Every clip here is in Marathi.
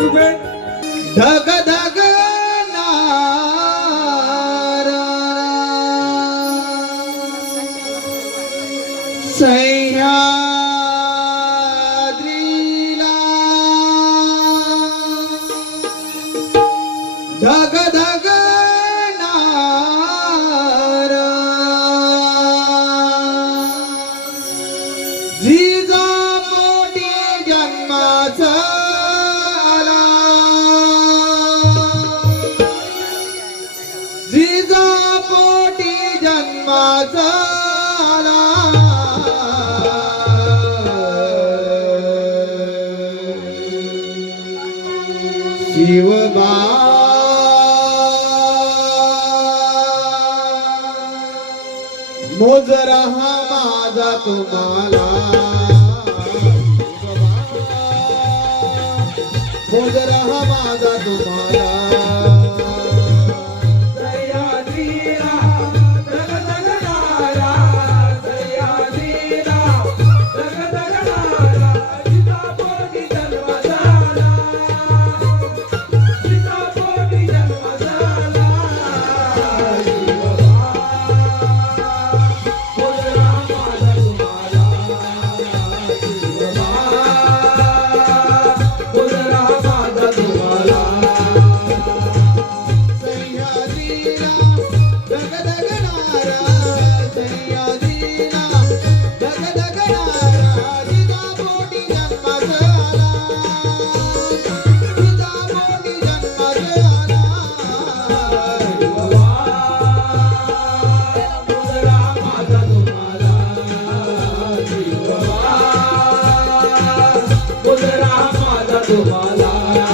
रुपये। धग धग नारा सह्याद्रीला धग धग नारा जिजा मोठी जन्माचा आला जिजा पोटी जन्माचा आला शिवबा मोजरा हा माझा तुम्हाला मोजरा हा माझा तुम्हाला मोजरा हा माझा तुम्हाला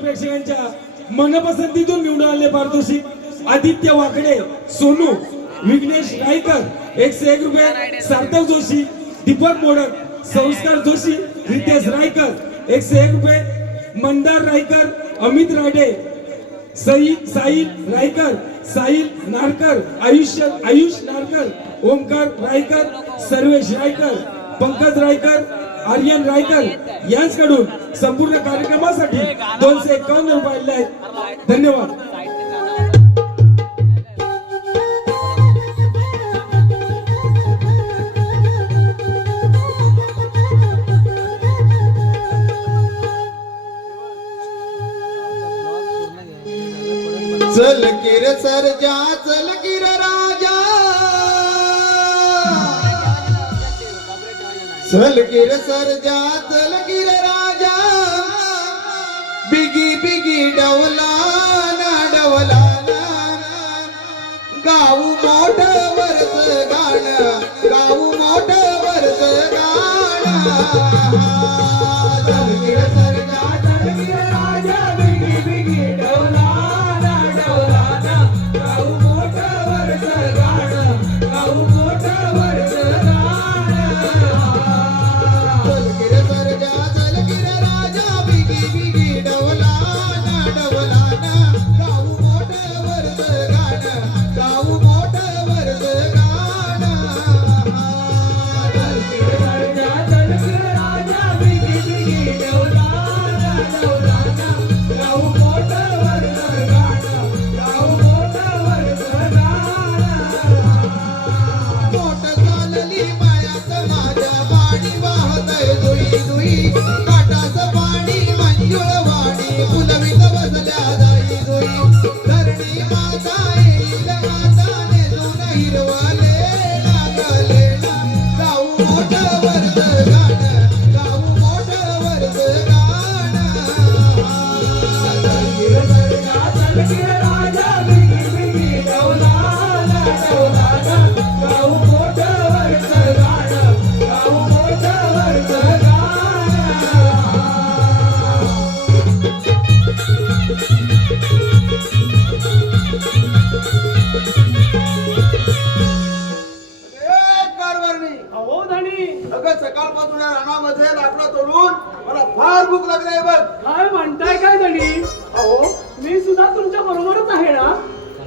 प्रेक्षकांच्या मनपसंतीतून निवडून आले पारितोषिक आदित्य वाकडे, सोनू, विघ्नेश रायकर 101 रुपये, सार्थक जोशी, दीपक मोडक, संस्कार जोशी, रितेश रायकर 101 रुपये, मंदार रायकर, अमित राडे, साहिल रायकर, साहिल नारकर, आयुष नारकर, ओमकार रायकर, सर्वेश रायकर, पंकज रायकर, आर्यन रायकर यांच्याकडून संपूर्ण कार्यक्रमासाठी 251 रुपये दिले आहेत. धन्यवाद. चलकिर सर्जा चलकिर राजा चलकिर सर्जा चलकिर राजा बिगी बिगी डवला ना डवला ना गाऊ मोठ वरच गाणं गाऊ मोठ वरच गाणं चलकिर सर्जा चलकिर राजा बिगी बिगी डवला ना डवला ना गाऊ मोठ वरच गाणं गाऊ मोठ वरच चलकिर सर्जा चलकिर राजा बिगी बिगी डवला ना डवला ना गाऊ मोठ वरच गाणं गाऊ मोठ वरच गाणं चलकिर सर्जा चलकिर राजा बिगी बिगी डवला ना डवला ना गाऊ मोठ वरच गाणं गाऊ मोठ वरच गाणं मोठ चालली मायात माझ्या पाणी वाहतय दुई दुई काटाच पाणी मंजुळ वाणी फुलवित बसल्या जाई दुई धरणी माता येईल माता नेसून हिरवले लागले गाऊ मोठ वरच गाणं गाऊ मोठ वरच गाणं चलकिर सर्जा चलकिर राजा बिगी बिगी डवला ना डवला ना गाऊ मोठ वरच गाणं गाऊ मोठ वरच अहो धनी अगं सकाळपासून या रानामध्ये लाकडं तोडून मला फार भूक लागली आहे बघ. काय म्हणताय काय धनी अहो मी सुद्धा तुमच्या बरोबरच आहे ना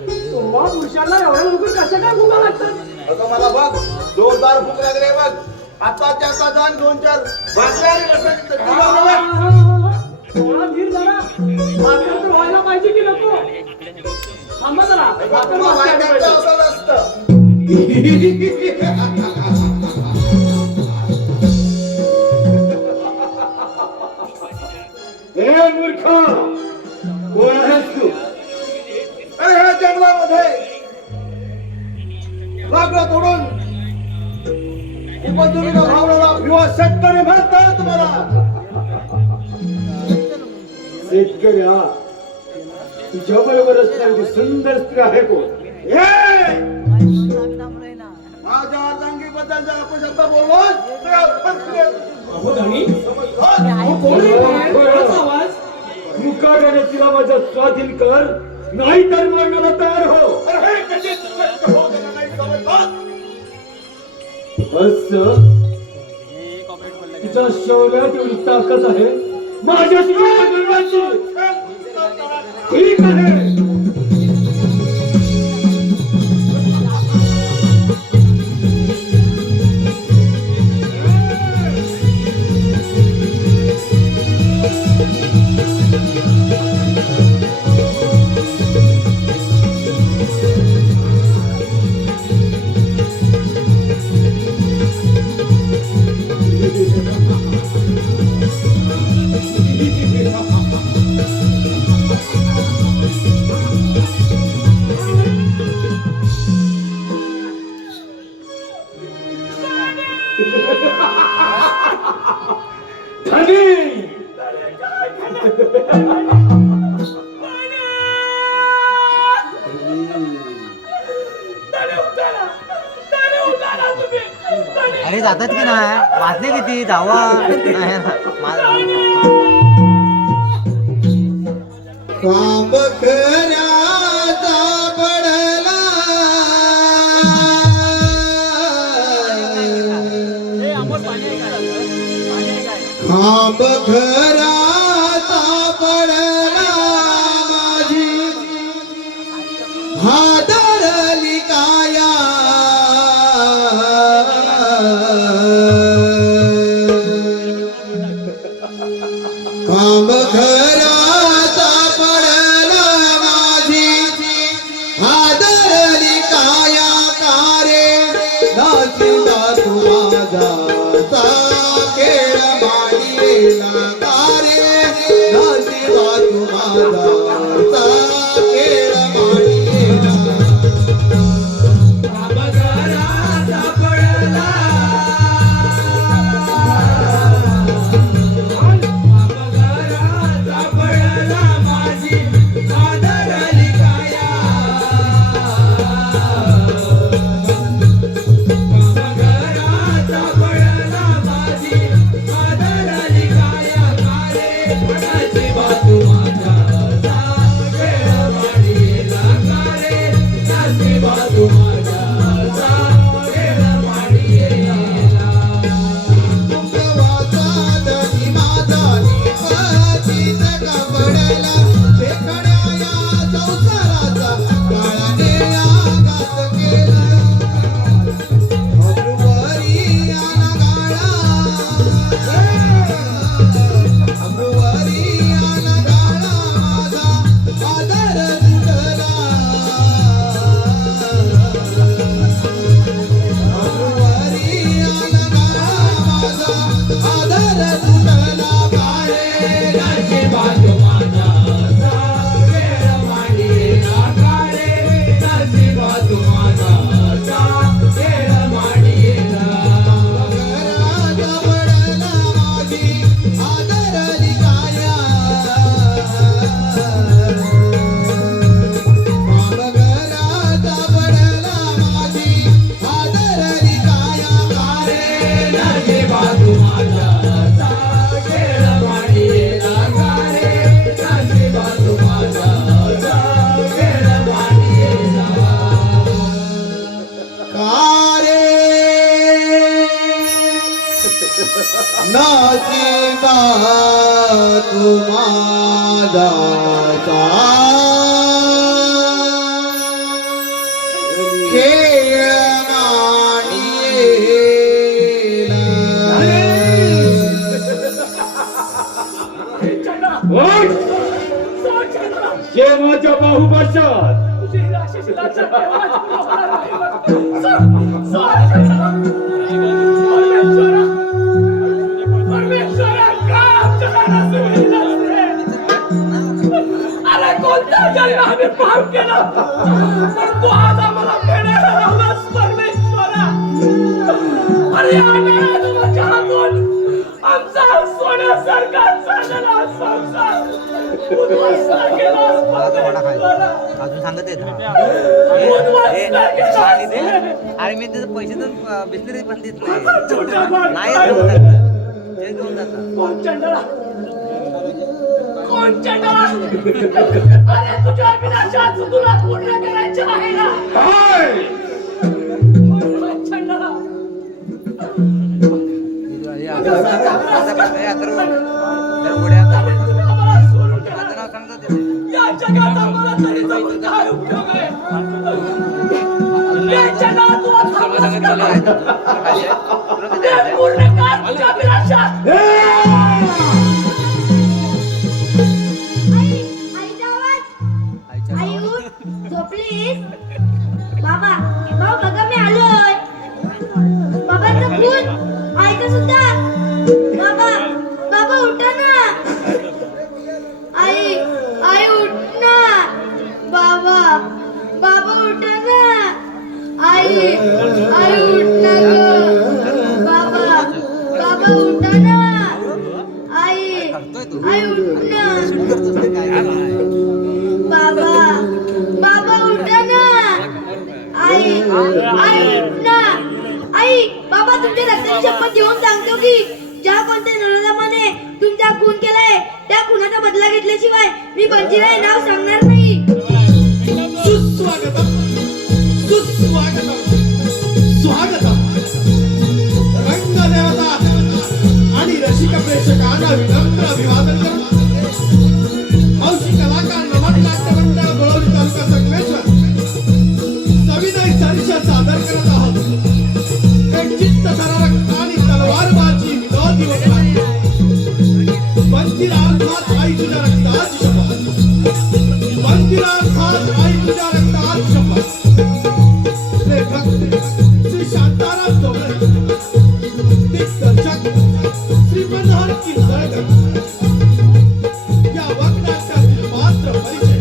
तुम्हा पुरुषांना एवढ्या लवकर कशा काय भुका लागतात अगं मला बघ जोरदार भूक लागली आहे बघ. आताच्या आता जाण 2-4 भाकऱ्या आणि लसणाची चटणी बनव बघ. थोडा धीर जरा भाकर तर व्हायला पाहिजे की नको थांबा जरा अगं, भाकर तुला वाजता माहिती आहे पाहिजे. का असं नसतं. हे मूर्ख कोण आहेस तू? अरे ह्या जंगलामध्ये लाकडं तोडून उपद्रवीला भावनाला किंवा शेतकरी म्हणतात मला. शेतकऱ्या तुझ्या बरोबर असणारी सुंदर स्त्री आहे कोण? माझ्या अर्धांगीबद्दल जर अपशब्द बोललास तर फसले. अहो धनी समजलं? अहो कोण आहे बाहेर? कोणाचा आवाज? मुकाट्याने तिला माझ्या स्वाधीन कर नाही तर मारण्याला तयार हो. अरे हे कधी सत्य होत नाही समजलं? असं तिच्या शौर्यात एवढी ताकद आहे माझ्या शिवाय ठीक आहे. अरे जातात की नाही वाजले किती धावा नाही खांब खऱ्याचा पडला खांब खऱ्याचा पडला माझी हादरली काया खांब खऱ्याचा पडला माझी हादरली काया कारे नाचिंदा तू माझा खेळ मांडलेला का बाजू माझ्याचा खेळ मांडीला गारे नाची बाजू माझ्याचा खेळ मांडीला कारे नाची बाजू माझ्याचा खेळ जेव्हाच्या बाहुभाषात तुझी राक्षसी लाचा केव्हाच होणार नाही. परमेश्वरा का आमच्याला सुविधा नसते? अरे कोणता जन्म आम्ही पाप केला पण तू आज आम्हाला फेडायला लावलास परमेश्वरा. अरे आम्ही तुझ्या हातून आमचा सोन्यासारखा चाललेला संसार उद्ध्वस्त केलास परमेश्वरा. अजून सांगत येत उद्ध्वस्त केलास. अरे मी त्याचे पैसे तर बिस्लरी पण देत छोट्या बाळ- नाही ते घेऊन जातात कोण चंडळा? कोण चंडळा? अरे तुझ्या विनाशात तुला पूर्ण करायचे आहे ना? काय कोण चंडळा? तुम्ही आम्हाला सोडून गेला. या जगात आम्हाला तरी जगून काय उपयोग आहे? या जगात तुला थांबू शकत नाही. ते पूर्ण कर तुझ्या विनाशात. आईचा आवाज आई उठ झोपलीस बाबा बाबा बघा मी आलोय बाबांचा खून आईचा सुद्धा बाबा बाबा उठा ना आई आई उठ ना बाबा बाबा उठा ना आई आई उठ ना ग बाबा बाबा उठा ना आई आई उठ ना बाबा बाबा उठा ना आई आई उठ ना आई बाबा तुमच्या रक्ताची शपथ घेऊन सांगतो की ज्या कोणत्या नराधमाने तुमचा खून केलाय त्या खुनाचा बदला घेतल्याशिवाय मी बंजीरा हे नाव सांगणार नाही. सुस्वागतम सुस्वागतम स्वागतम रंगदेवता आणि रसिक प्रेक्षकांना विनम्र अभिवादन करतो. हौशी कलाकार नमन नाट्य मंडळ गोळवली तालुका संगमेश्वर सविनय चर्चा सादर करत आहोत. एक चित्त थरारक आणि तलवारबाजी विनोदी वक्तव्य. बंदिरा अर्थात आई तुझ्या रक्ताची शपथ. बंदिरा अर्थात आई तुझ्या रक्ताची शपथ. लेखक श्री शांताराम जोगळे. दिग्दर्शक श्री मनोहर किल्लरकर. या वक्तव्यातील पात्र परिचय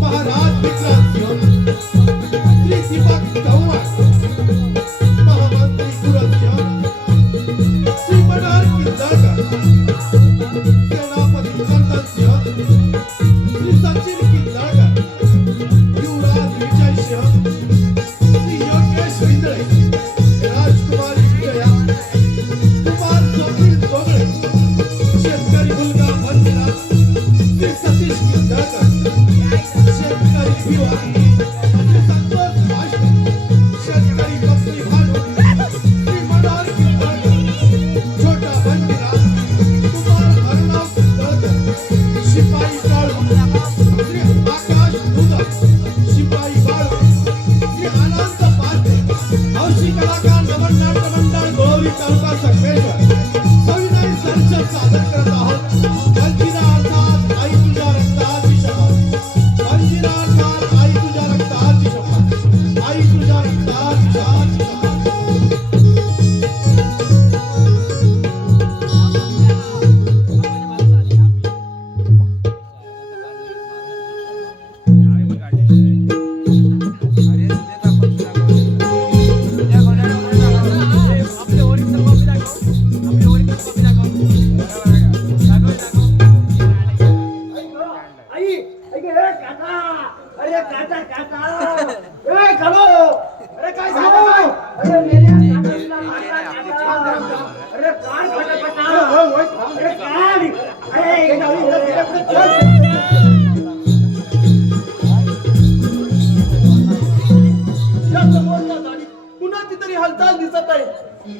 महाराज विक्रांत सिंह, श्री दीपक चव्हाण, महामंत्री सूरज सिंह, श्री मनोहर किल्लरकर, सेनापती चंदन सिंह, श्री सचिन किल्लरकर, युवराज विजय सिंह, श्री योगेश विंदळे, राजकुमारी विजया, कुमार स्वप्नील जोगळे, शेतकरी मुलगा बंदिरा, श्री सतीश किल्लरकर, शेतकरी भिवा, श्री संतोष वाशकर, शेतकरी पत्नी भानू, श्री मनोहर किल्लरकर, छोटा बंदिरा, कुमार अर्णव किल्लरकर, शिपाई काळू, श्री आकाश दुधक, शिपाई बाळू, श्री आनंद पाटे, हौशी कलाकार नमन नाट्य मंडळ गोळवली तालुका संगमेश्वर सविनय चर्चा सादर करत आहोत. बंजिरा अर्थात आई तुझ्या रक्ताची शपथ. बंजिरा अर्थात आई तुझ्या रक्ताची शपथ. आई तुझ्या रक्ताची शपथ. आपल्या ओरिजिनल कॉपी दाखव.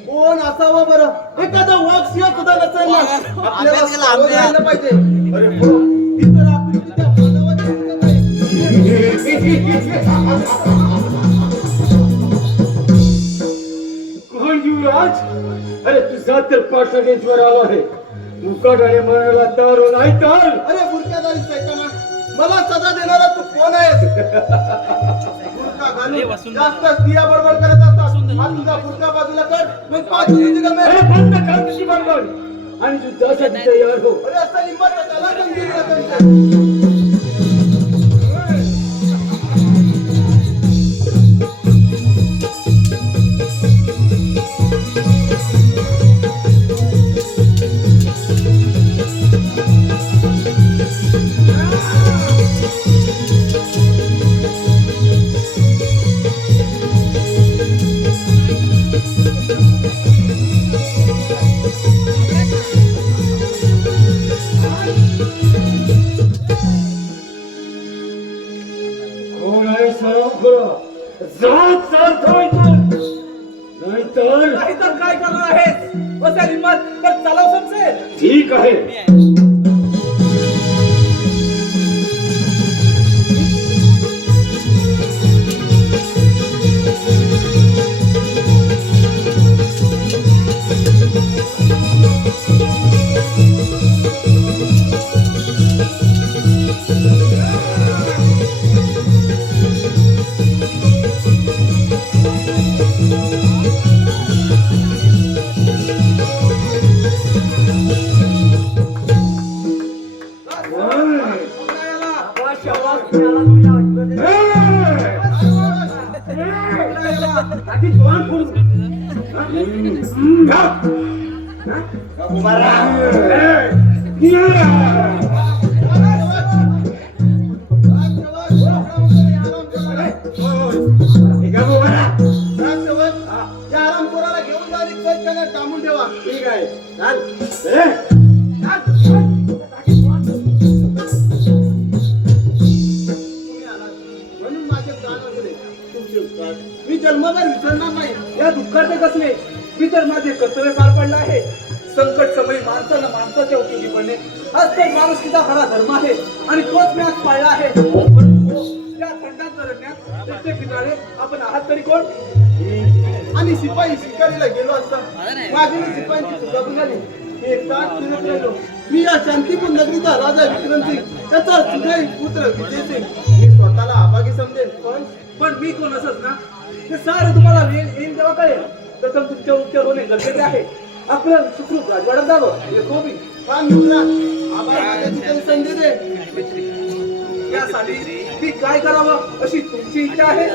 कोण असावा बरं? एखादा वाघ सिंह सुद्धा नसेल ना. आपल्याला आंब्यात गेला, सावध आंब्यात. राहायला पाहिजे. अरे हो, ही तर आपली विद्या मानवाची हरकत कोण युवराज? अरे तुझा तर पाठगेश्वर आलो आहे. मुकाटाने म्हणाला तर नाही तर अरे बुरख्यादारी सैताना, मला सजा देणारा तू कोण आहेस? बुरखा घालून जास्त स्त्रिया बडबड करत असतात. हा तुझा बुरखा बाजूला कर, मग पाच तुझी गमेल. अरे बंद कर तुझी बडबड आणि युद्धासाठी तयार हो. अरे असं हिंमत त्याला पण गेली ना त्यांच्या. कोण आहे सराव खरं? जात चालतोय तू नाहीतर नाहीतर काय करणार आहेस? बसेल हिंमत तर चालव समजेल. ठीक आहे. या आरामखोराला घेऊन जा आणि कैद टांबून ठेवा. ठीक आहे. चाल. म्हणून माझे प्राण वाचले. तुमचे उपकार मी जन्मभर विसरणार नाही. या दुःखाचे कसले? मी तर माझे कर्तव्य पार पडलं आहे. संकट समयी माणसाला माणसाच्या उपयोगी पडणे हाच तर माणुसकीचा खरा धर्म आहे आणि तोच मी आज पाळला आहे. पण हो, या थंडात दरम्यान रस्ते फिरणारे आपण आहात तरी कोण? आणि शिपाई शिकारीला गेलो असता माझी शिपायांची चुका निघाली. एक तास फिरत राहिलो. मी या शांतीपूर नगरीचा राजा विक्रमसिंग, त्याचा सुदैव पुत्र विजयसिंग. मी स्वतःला अभागी समजेन. पण मी कोण असत ना हे सारं तुम्हाला येईल तेव्हा कळेल. प्रथम तुमचे उपचार होणे गरजेचे आहे. आपलं सुखरूप राजवाड्यात जावं हे कोबी. हा मित्रा, आभार मागायची तरी संधी दे. यासाठी मी काय करावं अशी तुमची इच्छा आहे?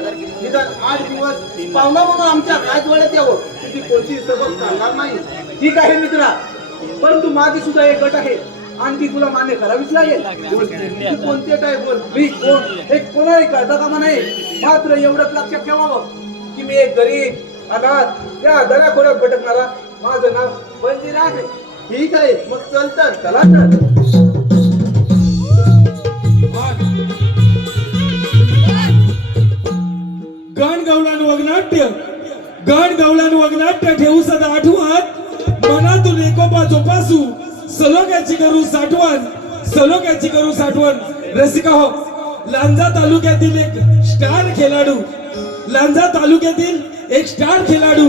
निदान 8 दिवस पाहुणा म्हणून आमच्या राजवाड्यात यावं. तुझी कोणती सबब चालणार नाही. ठीक आहे मित्रा, परंतु माझी सुद्धा एक गट आहे. आणखी तुला मान्य करावीच लागेल. तू कोणते टाय बोल. मी कोण हे कोणाही कळता कामा नाही. मात्र एवढंच लक्षात ठेवावं की मी एक गरीब अनाथ त्या दऱ्याखोऱ्यात भटकणारा माझं नाव वंजीर आहे. ठीक आहे, मग चलतात. चला तर. गण वगनाट्य ठेवू सदा आठवण मनातून एकोपा जोपासू सलोख्याची करू साठवण रसिका हो, लांजा तालुक्यातील एक स्टार खेळाडू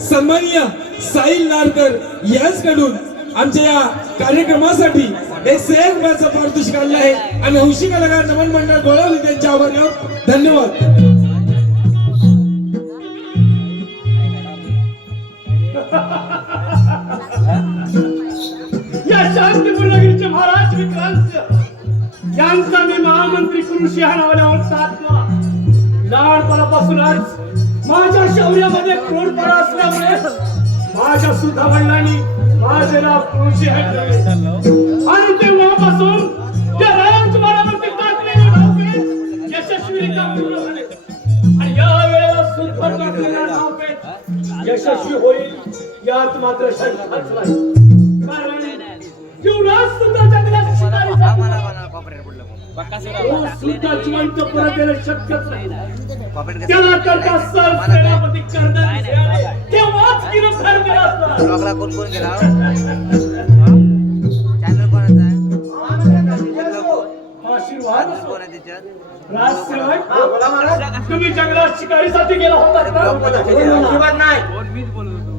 सन्माननीय साहिल नारकर यांच्याकडून आमच्या या कार्यक्रमासाठी एक सेवकाचं पारितोषिक आणलं आहे आणि हौशी कलाकार नमन मंडळ बोलावले त्यांच्या आभार. धन्यवाद. या शांतीपूर नगरीचे महाराज विक्रांत यांचा मी महामंत्री कृषी हा नावावर साधला. लहानपणापासूनच माझ्या शौर्यामध्ये क्रूरपणा असल्यामुळे माझ्या सुद्धा वडिलांनी माझे नाव कृषी हे ठेवले आणि तेव्हापासून त्या राजकुमारावरती टाकलेले डावपेच यशस्वीरित्या पूर्ण झाले आणि या वेळेला सुद्धा टाकलेला डावपेच यशस्वी होईल यात मात्र शंकाच नाही. कारण युवराज सुद्धा जंगलात शिकारी झाला. तो सुद्धा जिवंत परत येणं शक्यच नाही. त्याला करता सर सेनापती कर्नल तेव्हाच गिरफ्तार ब्लॉगला कोण कोण गेला चॅनल कोणाचा आहे आशीर्वाद कोण आहे त्याच्यात राजसेवक तुम्ही जंगलात शिकारीसाठी गेला होता का?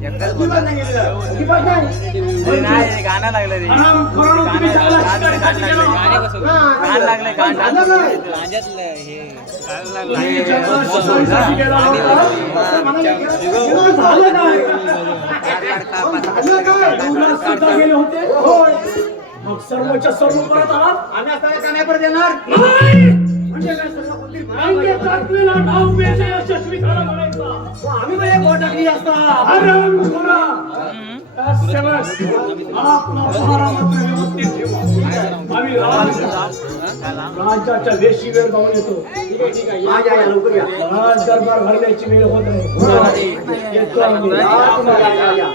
एकटाच बोलला. अरे नाही गाणं लागलं रे हरामखोरांनो, तुम्ही जंगलात शिकारीसाठी गेला होता. गाणं लागलं गाणं तुम्ही जंगलात शिकारीसाठी गेला होता. झालं काय? जंगलात सुद्धा गेले होते. मग सर्वच्या सर्व परत आलात. आम्ही असताना का नाही परत येणार? नाही! म्हणजे काय सर्व कोणती रंगे टाकलेला डाव बेजे यशस्वी झाला म्हणायचा. आम्ही म्हणजे कोण टाकली असता हरामखोरा! राजसेवक, आपला पहारा मात्र व्यवस्थित ठेवा. आम्ही राज्याच्या वेशी वेळ जाऊन येतो. या लवकर या राज दरबार भरण्याची वेळ होत नाही. येतो आम्ही. या.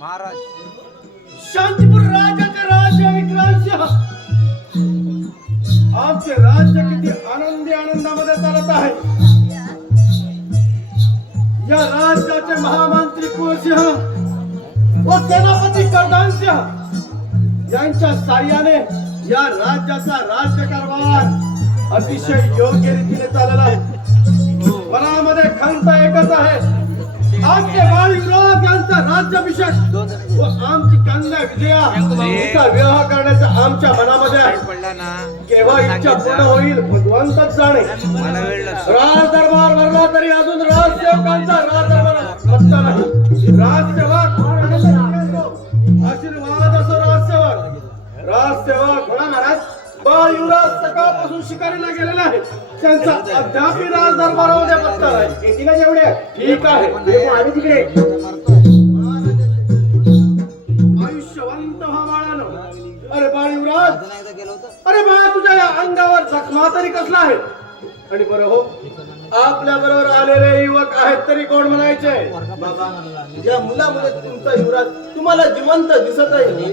महाराज शांतीपूर राज्याचे राजा विक्रांतसिंह आमचे राज्य किती आनंदामध्ये चालत आहे. या राज्याचे महामंत्री कुळसिंह व सेनापती कर्दनसिंह यांच्या साह्याने या राज्याचा राज्यकारभार अतिशय योग्य रीतीने चालला आहे. मनामध्ये खंत एकच आहे, आमचे बाळ युवराज यांचा राज्याभिषेक व आमची कन्या विजया हिचा विवाह करण्याचा आमच्या मनामध्ये आहे. पडला ना केव्हा इच्छा पूर्ण होईल भगवंतच जाणे. मला वेळ लागतो. राज दरबार भरला तरी अजून राजसेवकांचा राज दरबार पत्ता नाही. राजसेवक आशीर्वाद असो. राजसेवक बोला महाराज. बाळ युवराज सकाळपासून शिकारीला गेलेला आहे. त्यांचा अद्याप राज दरबारामध्ये पत्ता नाही. येतील जेवढे ठीक आहे. आम्ही तिकडे आयुष्यवंत व्हा बाळानो. अरे बाळ युवराज, अजून एकदा गेलो होतो अरे बाळा, तुझ्या या अंगावर जखमा तरी कसला आहे. आणि बरं हो, आपल्या बरोबर आलेले युवक आहेत तरी कोण म्हणायचे. बाबा, या मुलामुळे तुमचा युवराज तुम्हाला जिवंत दिसत आहे.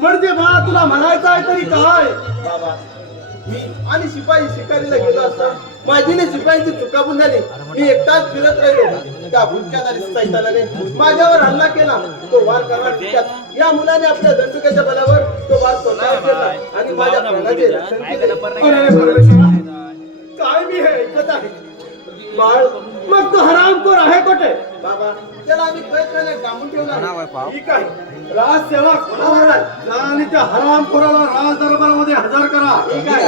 म्हणजे बाळा, तुला म्हणायचं आहे तरी काय. बाबा, मी आणि शिपाई शिकारीला गेलो असता माझीने शिपाईची चुकाबून झाली. मी एकटाच फिरत राहिलो. त्या भुटक्यात सैतानाने माझ्यावर हल्ला केला. तो वार करणार भुटक्यात या मुलाने आपल्या दंडुक्याच्या बलावर तो वार सोडला केला आणि माझ्या प्राणाचे रक्षण केले. अरे परमेश्वरा, काय मी हे ऐकत आहे. बाळ, मग तो हरामखोर आहे कुठे. बाबा, त्याला आम्ही प्रयत्नाने डांबून ठेवला. ठीक आहे, राजसेवक जा आणि त्या हरामखोराला राज दरबारामध्ये हजर करा. ठीक आहे.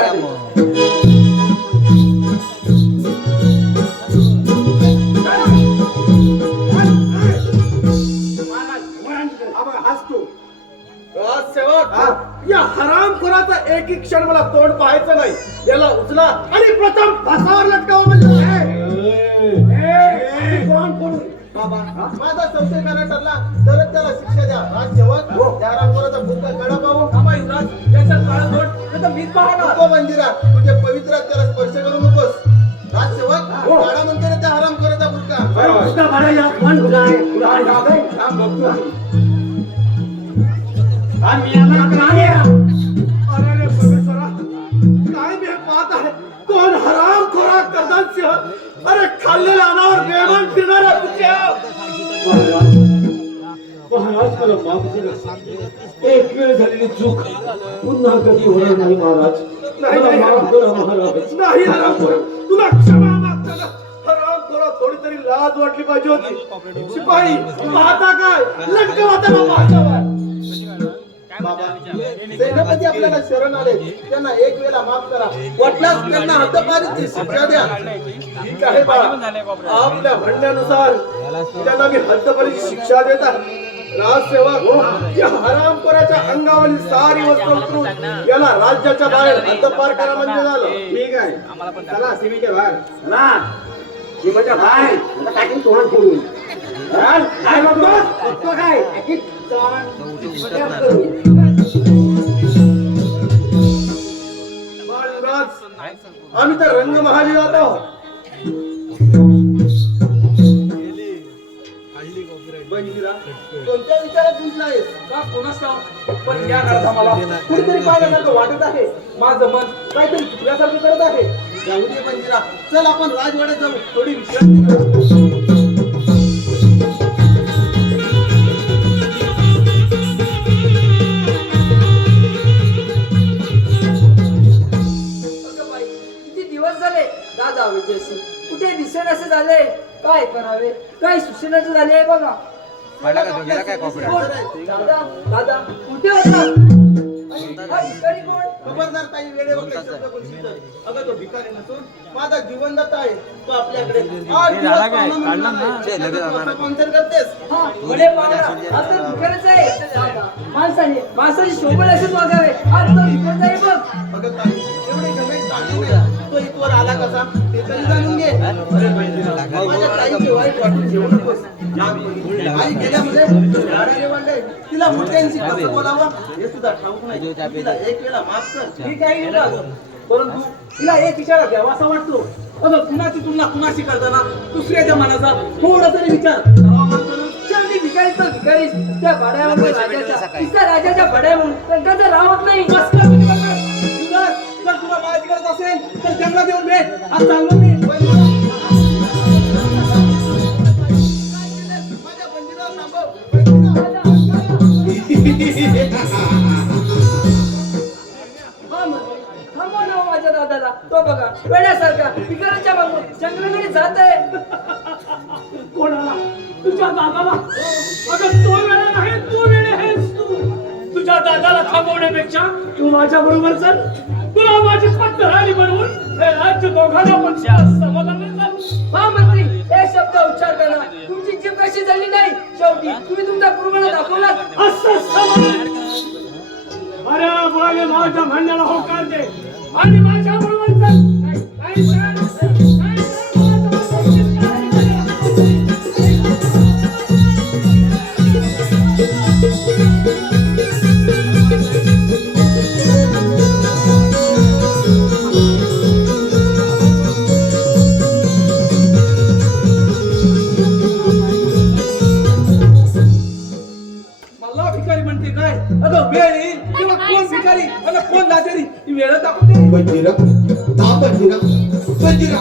राजसेवक, या हरामखोराचा एक क्षण मला तोंड पाहायचं नाही. याला उचला आणि प्रथम फासावर लटकावं. म्हणजे बाबा, माझा संशय करा ठरला तरच त्याला शिक्षा द्या. राजसेवक, त्या हरामखोराचा भूतकाळ काढा पाहू. मीच पाहणार. नको मंदिरा, तुझे पवित्र त्याला स्पर्श करू नकोस. राजसेवक, काढा म्हणते ना त्या हरामखोराचा भूतकाळ. अरे परमेश्वरा, काय मी पाहत आहे. कोण हरामखोरा कर्दनसिंह. अरे खाल्लेल्या अनावर बेमान फिरणाऱ्या कुत्र्या. महाराज, मला माफ करा. एक वेळ झालेली चूक पुन्हा कधी होणार नाही. महाराज, मला माफ करा. महाराज, नाही हरामखोरा, तुला क्षमा मागताना हरामखोरा थोडी तरी लाज वाटली पाहिजे होती. शिपाई, पाहता काय लटकवा त्याला पाहता. बाबा, सेनापती आपल्याला शरण आले, त्यांना एक वेळेला माफ करा. वाटल्यास त्यांना हद्दपारीची शिक्षा द्या. ठीक आहे बाळा, आपल्या म्हणण्यानुसार त्यांना मी हद्दपारीची शिक्षा देतात. राजसेवक, या हरामखोराच्या अंगावरील सारी वस्त्र उतरून याला राज्याच्या बाहेर हद्दपार करा म्हणजे झालं. ठीक आहे, चला सीमेच्या बाहेर. चला सीमेच्या बाहेर टाकीन तोंड फोडून. काय बघतो काय आम्ही तर रंगमहाली जातो. कोणत्या विचारात गुंतलायस का कोणास ठाऊक? पण या काळात मला कुठेतरी पाहिल्यासारखं वाटत आहे. माझं मन काहीतरी चुकल्यासारखं करत आहे. जाऊ दे मंदिरा, चल आपण राजवाड्यात जाऊ, थोडी विश्रांती करू. किती दिवस झाले दादा विजयशी कुठे दिसेन असे झाले. काय करावे, काय सूचनाचे झाले आहे बघा. दादा दादा कुठे होता? हा भिकारी कोण? खबरदार काही वेळेवर काही शब्द बोलशील तर. अगं तो भिकारी नसून माझा जीवनदाता आहे. तो आपल्याकडे 8 दिवस पाहुणा म्हणून कोणतरी करतेस. हा बडे पाहुणा हा तर भिकारीच आहे. दादा माणसाची शोभेल असेच वागावे. हा तो भिकारीच आहे बघ. अगं ताई, एवढे घमेंड चांगले नाही. तो इथवर आला कसा ते तरी जाणून घे. अरे बहिणीला, माझ्या ताईचे वाईट वाटून घेऊ नकोस. आई गेल्यामध्ये झाडाने वाढले. तिला मोठ्यांशी कसं बोलावं हे सुद्धा ठाऊक नाही. तिला एक वेळा माफ कर. ठीक आहे युवराज. परंतु तिला एक इशारा द्यावा असा वाटतो. अगं कुणाची तुलना कुणाशी करताना दुसऱ्याच्या मनाचा थोडा तरी विचार करावा मागतो ना. शेवटी भिकारी तर भिकारी. त्या भाड्यावर राजाच्या भाड्यावरून त्यांचं राहत नाही. बस कर तुम्ही बघा. युवराज, जर तुला माझी गरज असेल तर जंगलात येऊन भेट. आज चाललो मी. माझ्या बंदिरावर थांबव. थांबव ना माझ्या दादाला. तो बघा वेड्यासारखा भिकाऱ्याच्या मागून जंगलामध्ये जात आहे. कोणाला? तुझ्या दादाला. अगं तो वेळा नाही, तू वेळे आहेस तू. तुझ्या दादाला थांबवण्यापेक्षा तू माझ्या बरोबर चल. तुला माझी पत्तराणी बनवून हे राज्य दोघांना पण समाधान चाल. हा मंत्री एक शब्द उच्चार करा. तुमची जीभ कशी झाली नाही. शेवटी तुम्ही तुमचा पूर्वला दाखवलात. असं समाधान. अरे बोले माझ्या म्हणण्याला होकार दे आणि माझ्या बरोबर चल. काय मला भिकारी म्हणते काय? अगं वेळ येईल तेव्हा कोण भिकारी आणि कोण लाचारी ही वेळ दाखवते. बंजिरा, हा बंजिरा, बंजिरा.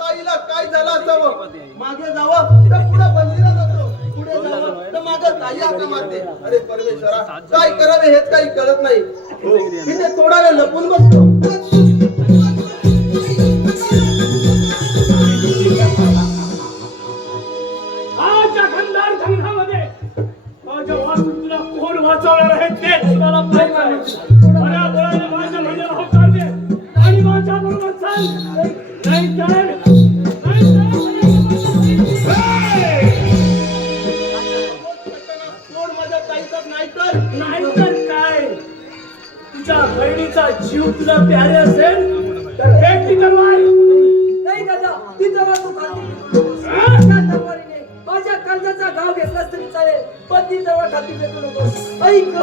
ताईला काय झालं असावं? मागे जावं तर पुढे बंदिरा जातो, पुढे जावं तर मागे ताई हाका मारते. अरे परमेश्वरा, काय करावे हेच काही कळत नाही. मी ते थोडा वेळ लपून बसतो. आजच्या खंडार जंगलामध्ये माझ्या वास्तूला कोण वाचवणार आहे तेच मला माहित आहे. बऱ्या बळाने माझ्या म्हणण्याला होकार दे आणि माझ्या बरोबर चाल. नाही तर कोण माझ्या ताईचा नाहीतर काय. तुझ्या बहिणीचा जीव तुला प्यारे असेल तर भेट ती तलवार. नाही दादा ती तलवार तू खाती. त्या तलवारीने माझ्या कर्जाचा गाव घेतलास तरी चालेल, पण ती तलवार खाती फेकू नकोस. ऐक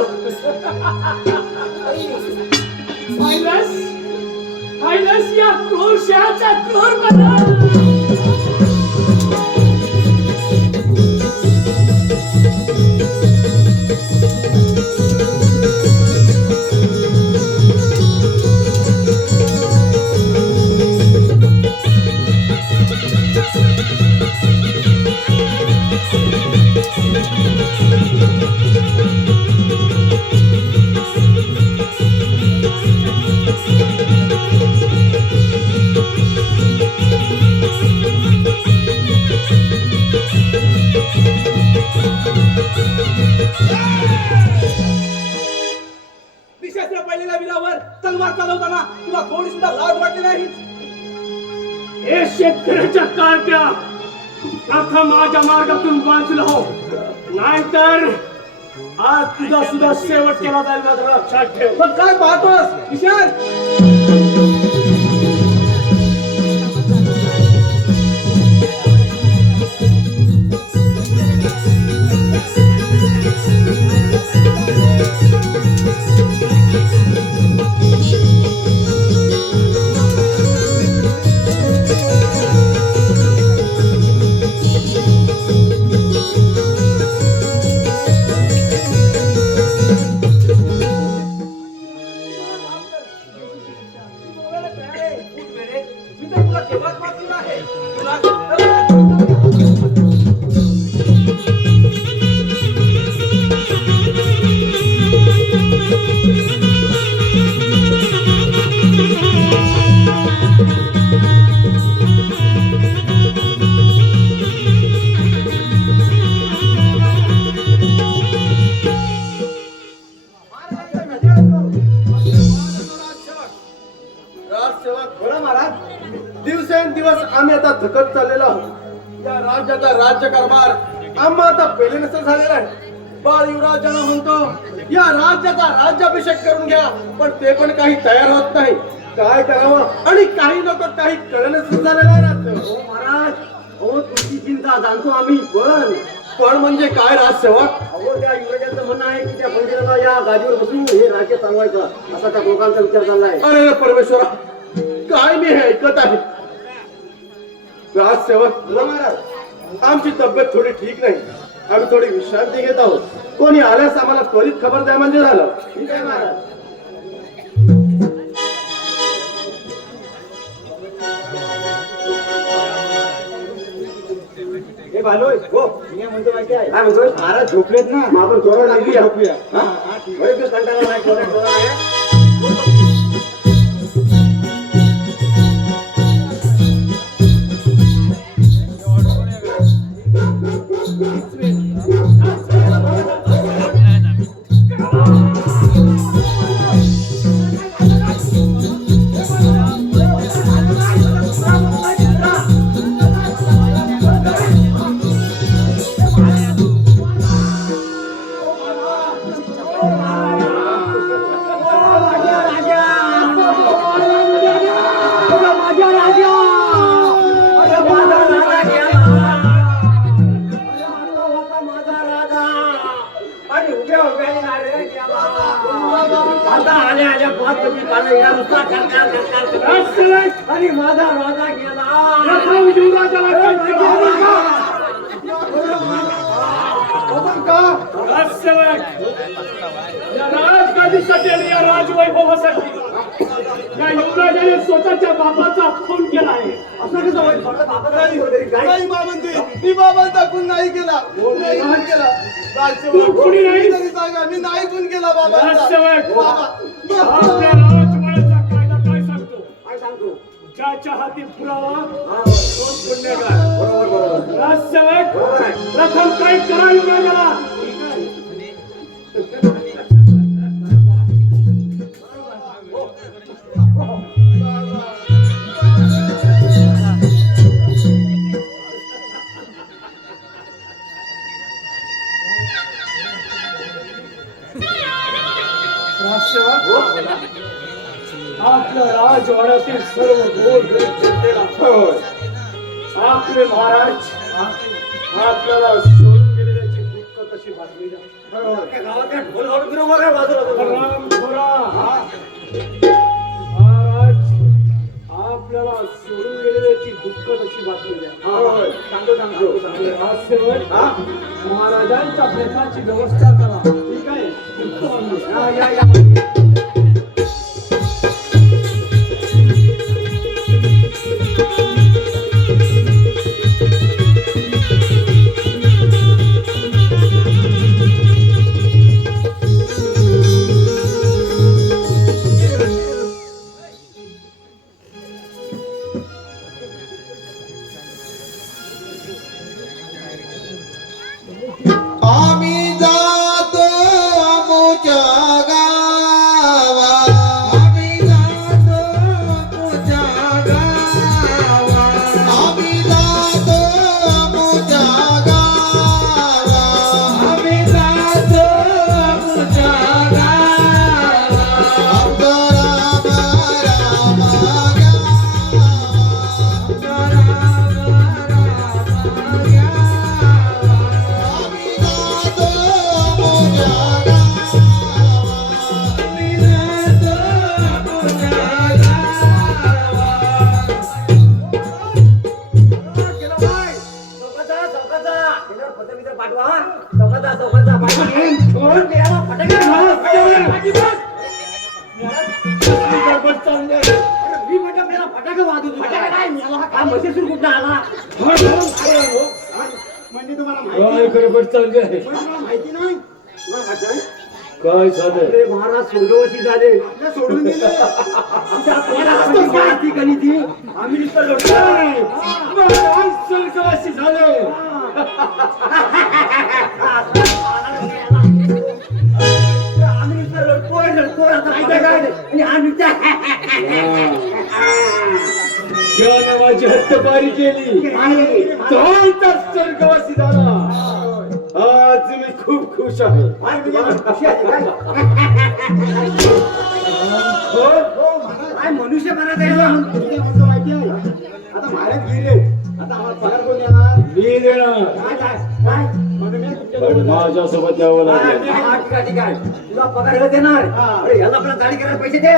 फायनस या क्रूर शहाचा क्रूर बदल. दिशाच्या पहिलेल्या वीरावर तलवार चालवताना तुला थोडी सुद्धा लाज वाटली नाही. हे शेतकऱ्याच्या कार्ट्या आता माझ्या मार्गातून बाजूला हो, नाहीतर आज तुझा सुद्धा शेवट केला जाईल. माझा लक्षात ठेव. पण काय पाहतोस किशन? तुला केव्हाच वाचून आहे तुला राजसेवक बोला महाराज दिवसेंदिवस आम्ही आता थकत चाललेलो आहोत या राज्याचा राज्यकारभार आम्हा आता पहिले नसं झालेला आहे बाळ युवराजांना म्हणतो या राज्याचा राज्याभिषेक करून घ्या पण ते पण काही तयार होत नाही काय करावं आणि काही लोक काही कळणच झालेलं आहे राज्य महाराज हो तुमची चिंता जाणतो आम्ही पण म्हणजे काय राजसेवक अहो त्या युवराजांचं म्हणणं आहे की त्या मंदिराला या गादीवर बसून हे राज्य चालवायचं असा त्या लोकांचा विचार चाललाय. अरे परमेश्वरा काय मी हे ऐकत आहे राजसेवक महाराज आमची तब्येत थोडी ठीक नाही आम्ही थोडी विश्रांती घेत आहोत कोणी आल्यास आम्हाला त्वरित खबर द्या म्हणजे झालं ठीक आहे महाराज. हे भालोय हो मी म्हणतो माहिती आहे काय म्हणतोय महाराज झोपलेत ना मग आपण जोरात लागली झोपूया बरेच दिवस कंटाळा नाही जोरात आहे अरे माझा राजा गेला या राजगादीसाठी आणि या राजवैभवासाठी या युवराजाने स्वतःच्या बापाचा खून केला आहे असं कसं होईल काही बाबांचे मी बाबांचा खून नाही केला नाही खून केला तू कोणी नाही? तरी सांगा मी नाही खून केला बाबांचा राजसेवक बाबा आपल्या राजवाड्याचा कायदा काय सांगतो काय सांगतो ज्याच्या हाती पुरावा तोच गुन्हेगार बरोबर राजसेवक बरोबर आहे प्रथम काय करा युवराजाला आपल्या राजवाड्यातील सर्व गोड जनतेला आपले महाराज आपल्याला सोडून गेलेल्याची दुःख कशी बातमी द्या रामखोरा महाराज आपल्याला सोडून गेलेल्याची दुःख कशी बातमी द्या सांगतो राजसेवक महाराजांच्या प्रेमाची व्यवस्था करा ठीक आहे आम्ही जातो आमच्या गावी काय गडबड चालली आहे माहिती नाही काय झालं महाराज सोडवशी झाले सोडून दिले माहिती कधी ती आम्ही नुसतं स्वर्गवासी झाले आम्ही नुसतं लढतोय आता माहिती काय आणि आम्ही ज्याने माझी हत्यापारी केली तो तर स्वर्गवासी झाला आज मी खूप खुश आहे काय मनुष्य बनत आहे माहिती आहे आता महाराज गेले आता आम्हाला पगार कोण देणार मी देणार काय काय काय पण माझ्यासोबत यावं लागेल ठीक आहे तुला पगार हे देणार अरे ह्याला आपल्याला दाढी करायला पैसे दे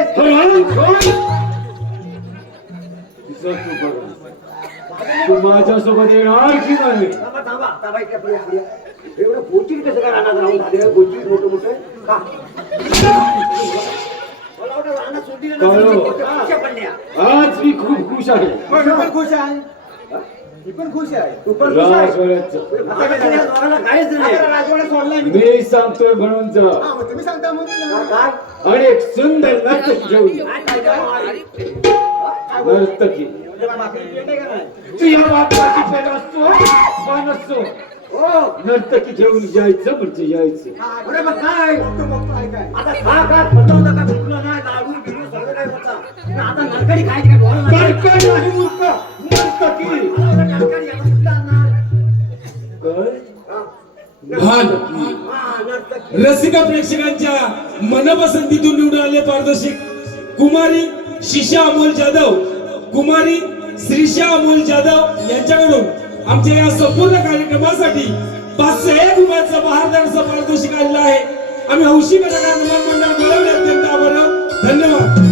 तू माझ्यासोबत येणार की नाही थांबा थांबा थांबा इकडे पुढे पुढे. एवढं गोचिड कसं काय राहणार राहून झाले गोचिड मोठं मोठं का मला वाटतं राहणार सोडली ना कळलं. पैसे पडल्या आज मी खूप खुश आहे मी पण खुश आहे मी पण खुश आहे तू पण खुश आहे? राजवाड्याचं आता काय या दोघांना काहीच नाही राजवाडा सोडलाय मी मी सांगतोय म्हणून जा तुम्ही सांगता मग काय आणि एक सुंदर नर्तकी घेऊन जा. नर्तकी तुझ्या बापाची पेट असतो पण असतो नर्तकी घेऊन यायचं म्हणजे यायचं अरे मग काय आता खा खा खल्लं होतं का फुकलं नाही लाडू बिडू सगळं काय होतं आता नरकडी खायची काय बोलायला नाही. नर्तकी नाही मूर्ख नर्तकी मला वाटलं नरकडी आता कुठलं आणणार? काय भान हा, नर्तकी. रसिका प्रेक्षकांच्या मनपसंतीतून निवडून आले पारदर्शक कुमारी शिशा अमोल जाधव कुमारी श्रीशा अमोल जाधव यांच्याकडून आमच्या या संपूर्ण कार्यक्रमासाठी 501 रुपयाचं बहारदारचं पारितोषिक आलेलं आहे. आम्ही हौशी कलाकार नमन मंडळ बोलवले अत्यंत आभार धन्यवाद.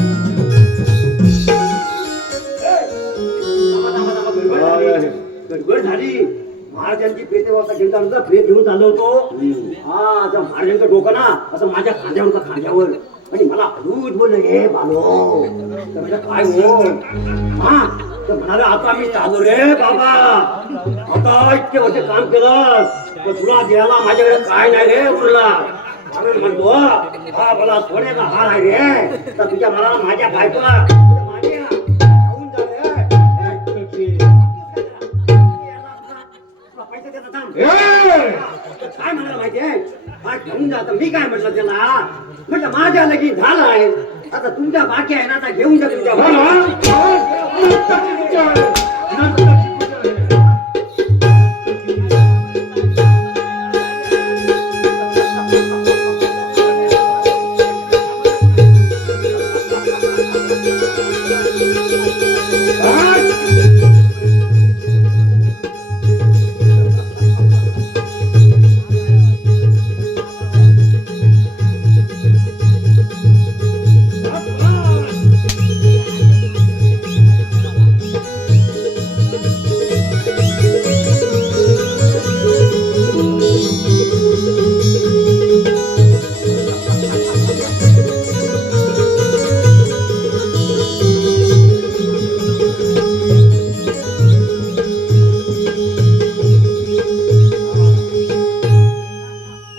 काय आहे गडबड झाली महाराजांची प्रेतव्यवस्था घेताना प्रेत घेऊन चाललो होतो हा आता महाराजांचं डोकं ना असं माझ्या खांद्यावर होतं खांद्यावर आणि मला हळूच बोललं हे बालो तर म्हटलं काय हो हा तर म्हणाले आता मी चालू रे बाबा आता इतके वर्ष काम केलं पण तुला द्यायला माझ्याकडे काय नाही रे उरला म्हणून म्हणतो हा मला सोन्याचा हार आहे रे तर तुझ्या मला माझ्या बायकोला माझ्या घेऊन जा रे पैसे देता थांब. काय म्हणाला माहितीये हा घेऊन जा आता मी काय म्हटलं त्याला म्हटलं माझ्या लगीन झालं आहे आता तुमच्या बाकी आहे ना आता घेऊन जा तुमच्या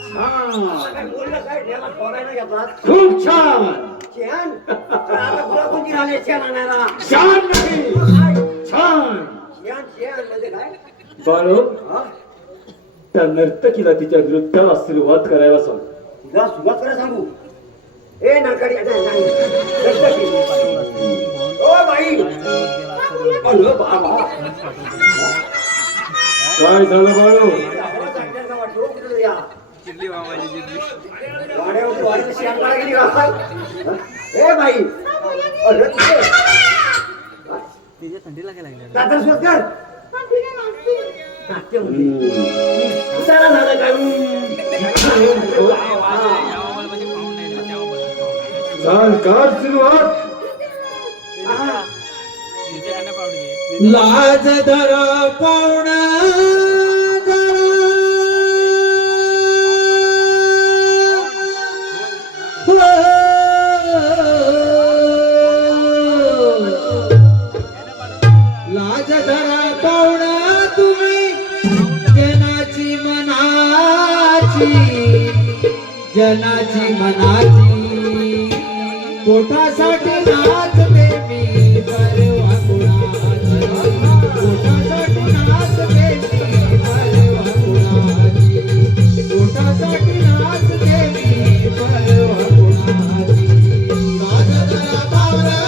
बोललं काय त्याला बघायला घेतला खूप छान चेन आता तुला कोणती राहिले चेन आणायला छान नाही काय छान चेन चेन म्हणजे काय बाळू हा? त्या नर्तकीला तिच्या नृत्याला सुरुवात करायला सांग तुला सुरुवात करा सांगू ए नरकडी नाही नर्तकी. ओ बाई अरे बाबा काय झालं बाळू ए बाई अरे थंडी लागायला लागली दादर सोदकर नाट्य म्हणते. चला झालं काय जाणकार सुरुवात लाज धरा पाहुणा धरा पाहुणा तुम्ही जनाची मनाची पोटासाठी नाचते मी परवा कुणाची पोटासाठी नाचते मी परवा कुणाची पोटासाठी नाचते मी परवा कुणाची माझा पावरा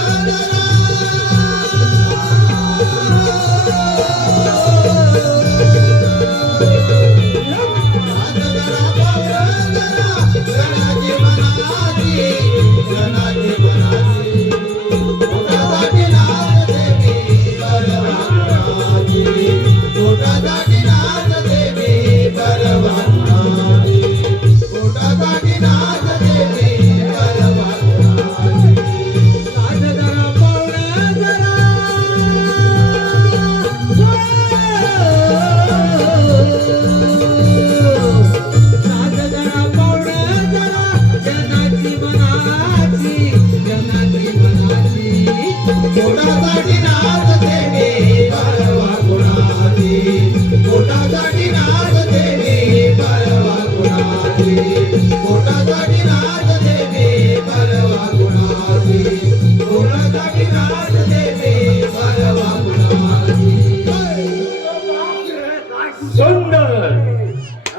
सुंदर,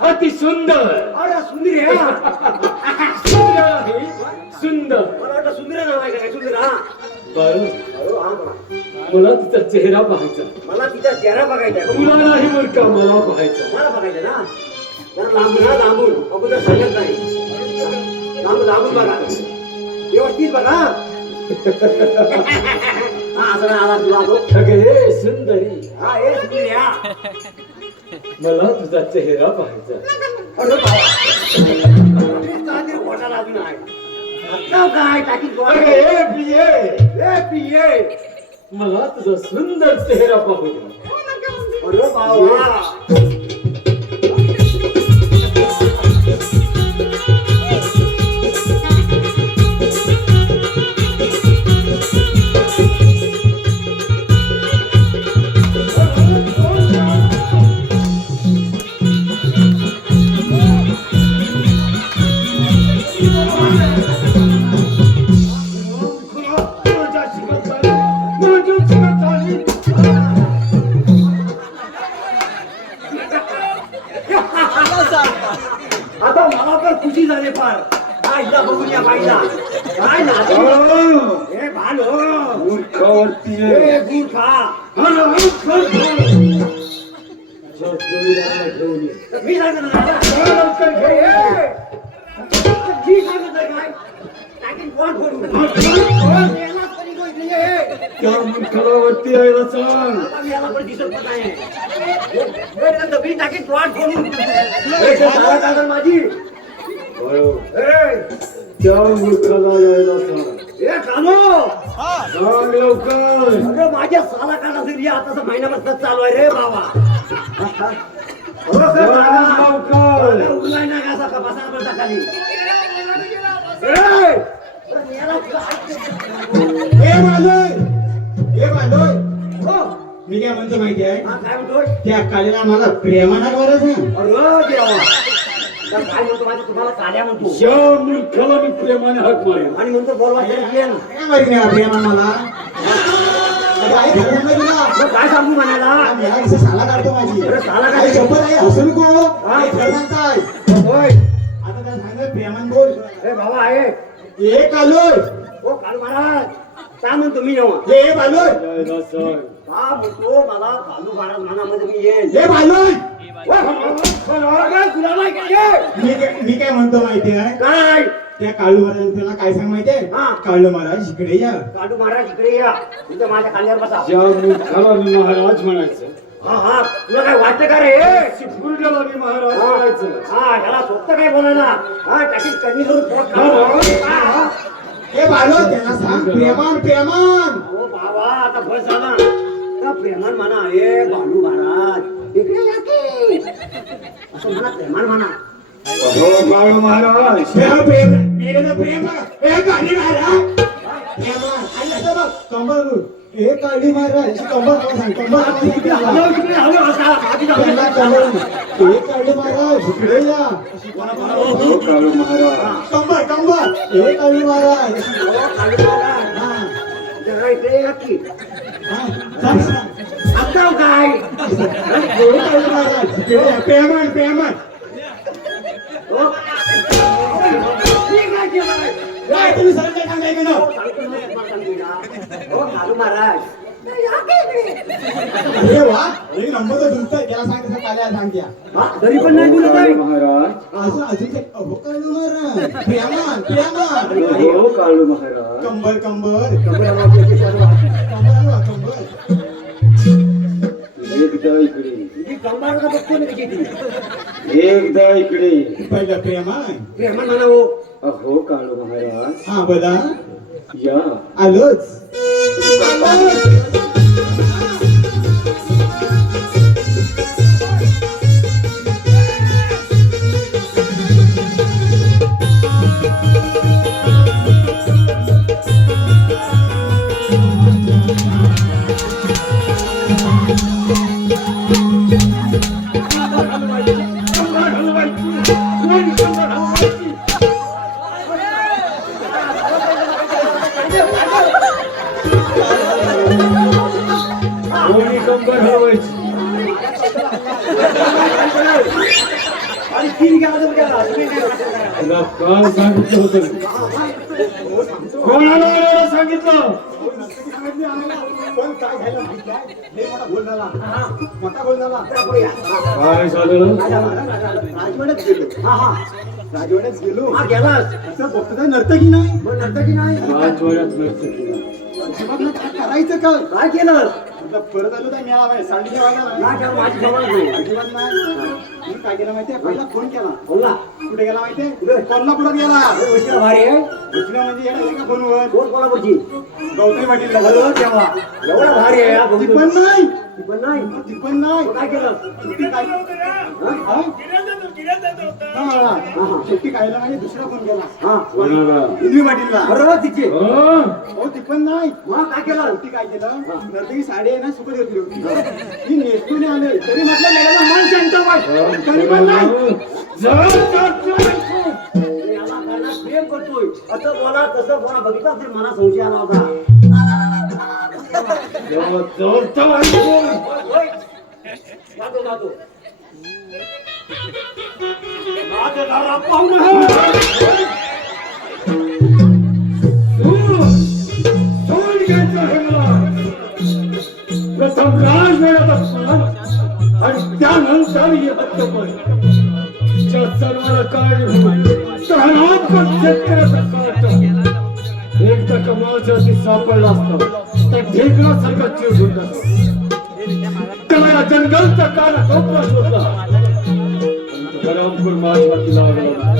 अति सुंदर. अरे सुंदर आहे हा. सुंदर आहे, सुंदर. मला वाटलं सुंदर नाव आहे का काय सुंदर हा. बरं, अहो, हा म्हणा. मला तिचा चेहरा पाहायचा. मला तिचा चेहरा बघायचा आहे. तुला नाही बरं का, मला पाहायचा. मला बघायचं ना जरा लांबून हा लांबून अगोदर सांगत नाही लांबून बघा व्यवस्थित बघा हा असं नाही आला तुला तो अगे सुंदरी, हा हे सुंदर या मला तुझा चेहरा पाहायचा. अरे बाबा चांदी खोटा लागून आहे आता काय टाकी अगे ए पिये, पिये मला तुझा सुंदर चेहरा पाहू दे. अरे बाबा आता मला पण खुशी झाली फार काय हिला बघून या बाईला काय ना हे भालो मूर्खावरती हे गुड खा मी सांगत मी सांगत काय टाकीन कोण फोडून त्या मूर्खावरती यायला सांग. आता मी याला पण दिसत पण नाही मी टाकीन कोण फोडून माझी त्या मूर्खाला यायला सांग. हे कानो सांग लवकर. अरे माझ्या साला काढा तरी आता महिन्यापासून चालू आहे रे बाबा लवकर. उगलाय ना का बसा बसा खाली मी काय म्हणतो माहिती आहे काय म्हणतोय त्या काळीला मला प्रेमाना बरंच आहे अरे देवा तर काय म्हणतो माझ्या तुम्हाला काड्या म्हणतो या मूर्खाला मी प्रेमाने हाक मारेन. आणि म्हणतो बोलवा काय माहिती नाही प्रेमा मला काय सांगू नाही तुला? मग काय सांगू म्हणायला मला कसं साला काढतो माझी अरे साला काय काढतो? शपथ आहे हसू नको हा. काय प्रेमान काय होय आता काय सांगितलं प्रेमान बोल हे बाबा आहे ए कालोय हो काल महाराज काय म्हणतो मी जेव्हा ए बालोय यायला सांग. का म्हणतो मला कालू महाराज मनामध्ये मी येईल ए बालोय तुला नाही काय मी काय म्हणतो माहिती आहे काय त्या काळू महाराजांना काय सांग माहितीये हा. काळू महाराज इकडे या कालू महाराज इकडे या तुझ्या माझ्या खाल्ल्यावर बसा या मूर्खाला मी महाराज म्हणायचं. हा हा तुला काय वाटतं का रे चिपळूणला मी महाराज म्हणायचं. हा ह्याला स्वतः काय बोलायला हा टाकी कमी करून पोट खा. ए बालो त्यांना सांग प्रेमान प्रेमान हो बाबा आता बस झाला का प्रेमान म्हणा हे बालू महाराज इकडे या की असं म्हणा प्रेमान म्हणा हो काळू महाराज. प्रेम प्रेम प्रेम ए गाणी महाराज प्रेमान आणि असं बघ कंबरू हे काळी महाराज कंबर हे काळी महाराज इकडे या हो काळू महाराज कंबर कंबर हे काळी महाराज पेमन पेमन तुम्ही सरकार सांगाय का अरे वा हे नंबर तर दुसरा त्याला सांग कसं काल्या सांगत्या तरी पण नाही बोलत आहे. महाराज असं अजून ते अहो काळू महाराज प्रेमान प्रेमान हो काळू महाराज कंबर कंबर कंबर एकदा इकडे ही कंबारला बघतो ना कशी ती. एकदा इकडे पहिलं प्रेमान प्रेमान म्हणा हो. अहो काळू महाराज हा बोला या आलोच कोणी कंबर हलवायची आणि तीन गेला तर गेला. तुम्ही नाही वाटत. तुला काल सांगितलं होतं कोणाला आणायला सांगितलं पण काय झालं माहिती आहे लय मोठा गोल झाला मोठा गोल झाला काय झालं राजवाड्यात गेलो राजवाड्यात गेलो हा गेलास. असं बघतो नर्तकी नाही मग नंतर की नाही राजवाड्यात नर्तकी अजिबात नाही, काय करायचं का काय केलं म्हटलं परत आलो तर मिळाला सांडी जेवायला नाही केलं, माझी जवळ नाही. अजिबात नाही मी काय केलं माहितीये पहिला फोन केला बोला कुठे गेला माहितीये कोल्हापुरात गेला वशिला भारी आहे. दुसऱ्या म्हणजे येणार एका फोनवर कोण कोल्हापूरची? गौतमी पाटीलला हॅलो गेलो. देवा. एवढं भारी आहे हा ती बघतो. पण नाही ती पण नाही. ती पण नाही मग काय केलं? सुट्टी काय हा? हा. सुट्टी खायला म्हणजे दुसरा फोन केला हा. कोणाला गौतमी पाटीलला बरोबर तिचे. हो ती पण नाही मग काय केलं? ती काय केलं नर्तकी साडी आहे ना सुपर घेतली होती ती नेसून आले तरी म्हटलं मेल्याला मन शांत वाट तरी पण नाही याला मला प्रेम करतोय. असं बोला तसं बोला बघितलं असेल मला संशय आला होता. होय. जातो जातो. प्रथम राजवाड्यात असणार आणि त्यानंतर हे हत्यापण ज्या सर्वांना कारणीभूत शेतकऱ्याचा काट एकदा कमावच्या हाती सापडला असता तर ढेकळासारखा चिव झुंड त्याला या जंगलचा काळा कोपरा शोधला गरमपूर माझ्या हाती लागला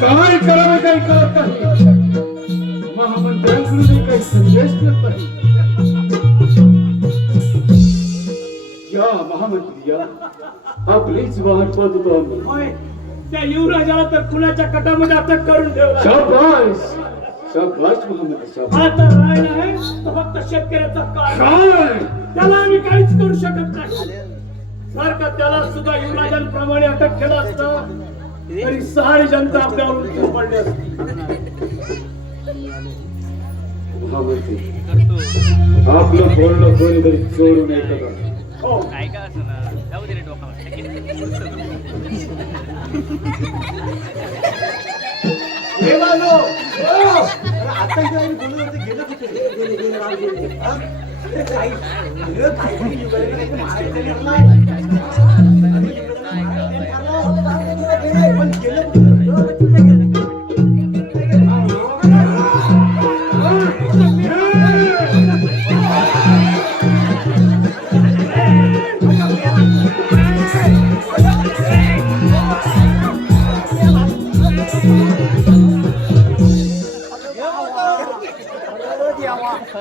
काय करावे काही कळत नाही महामंत्र्यांकडून काही संदेश देत नाही या महामंत्री या आपलीच वाट पाहत होतो आम्ही होय. त्या युवराजाला तर पुण्याच्या कटामध्ये अटक करून ठेवला. शाबास शाबास महामंत्री शाबास आता राहिला आहे तो फक्त शेतकऱ्याचा काळ. काय त्याला आम्ही काहीच करू शकत नाही. सारखं त्याला सुद्धा युवराजांप्रमाणे अटक केलं असतं तरी सारी जनता आपल्यावर उलटून पडली असती. महामंत्री आपलं बोलणं कोणीतरी चोरून ऐकत हो. हे बाजू हो. अरे आता इथे आम्ही बोलत होते गेलं कुठे हा? अरे काही गेलं काहीतरी युगाला काहीतरी मारायचं ठरलंय. पण गेलं कुठे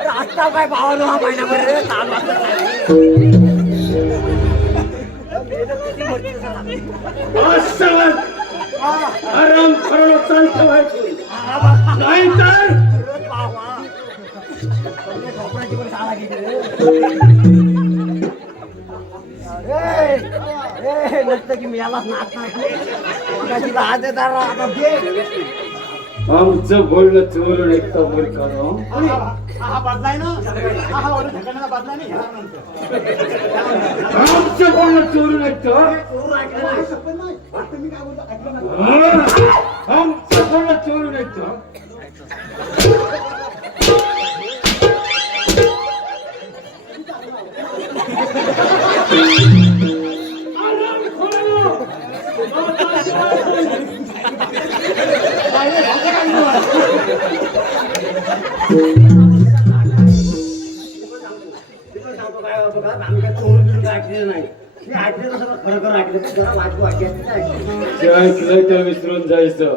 आता काय भावानो हा महिनाभर रे, ताण वाजत असं आराम करणं चालू ठेवायचं नाही तर नाही. आमचं बोलणं चोरून ऐकता मूर्खानो. आमचं बोलणं चोरून ऐकतो. आमचं बोलणं चोरून ऐकतो. जे ऐकलंय त्या विसरून जायचं.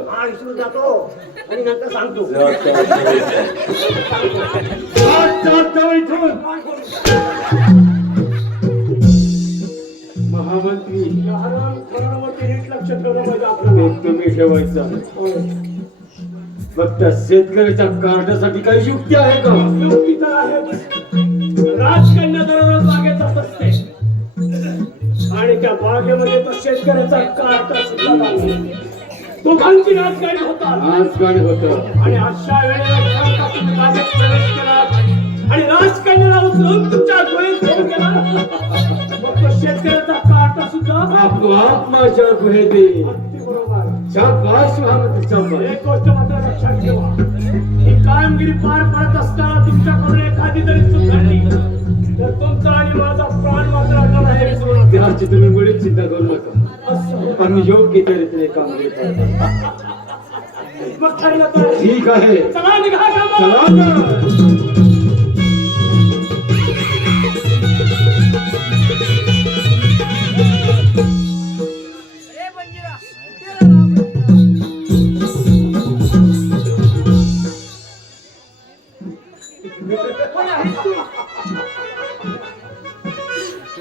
महामंत्री लक्ष ठेवलं पाहिजे आपलं. तुम्ही ठेवायचं. फक्त शेतकऱ्याच्या कार्डासाठी काही युक्ती आहे का? युक्ती तर आहे. राजकन्या दररोज बागेत जात असते आणि त्या बागेमध्ये तो शेतकऱ्याचा कार्टा सुद्धा लागतो. दोघांची राजकारण होतात. राजकारण होतं. आणि अशा वेळेला जर का तुम्ही बागेत प्रवेश केला आणि राजकन्याला उचलून तुमच्या डोळ्यात घेऊन गेला मग तो शेतकऱ्याचा कार्टा सुद्धा आपोआप माझ्या गुहेत येईल. अगदी बरोबर. शाबास महामंत्री शाबास. एक गोष्ट मात्र लक्षात ठेवा, ही कामगिरी पार पडत असताना तुमच्याकडून एखादी जरी चूक घडली तर तुमचा आणि माझा प्राण मात्र अडणार आहे. विसरू नका. त्याची तुम्ही मुळीच चिंता करू नका. असं आम्ही योग्य तऱ्हेने कामगिरी करतो. मग ठरलं तर ठीक आहे. चला निघा कामाला. चला तर.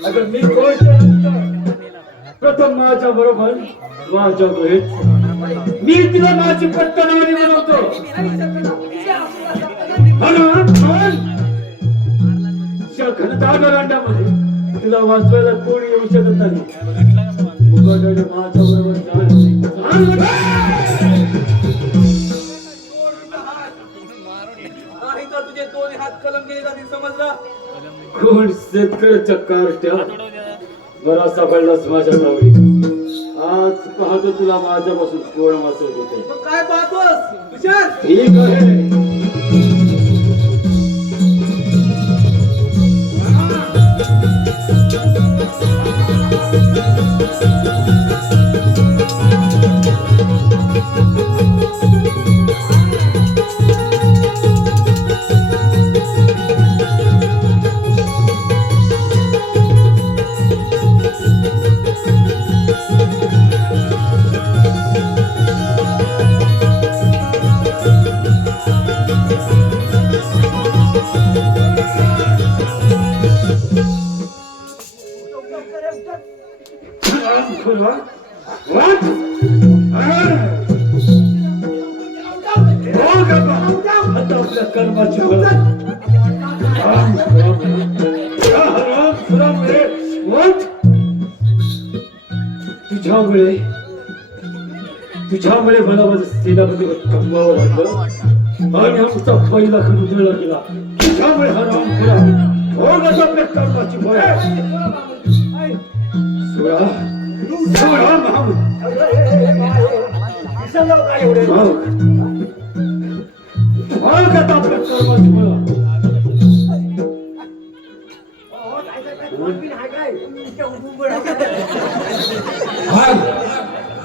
अगं मी प्रथम माझ्या बरोबर माझ्या गुहेत मी तिला माझी पट्टणवाणी बनवतो. घनदाट रांड्यामध्ये तिला वाचवायला कोणी येऊ शकत नाही. मुगाडाने माझ्या बरोबर तुझे दोन हात कलम केले जातील समजलं. कोण शेतकऱ्याच्या कार्ट्या बरा सापडलास माझ्या नावी. आज पाहतो तुला माझ्यापासून कोण वाचवत होते. मग काय पाहतोस विचार. ठीक आहे. तुझ्यामुळे मला माझं सेनापती कमवावं लागलं आणि आमचा पहिला खंड उधळला गेला. तुझ्यामुळे हा राम केला. हो माझा आपल्या कर्माची भय. सोळा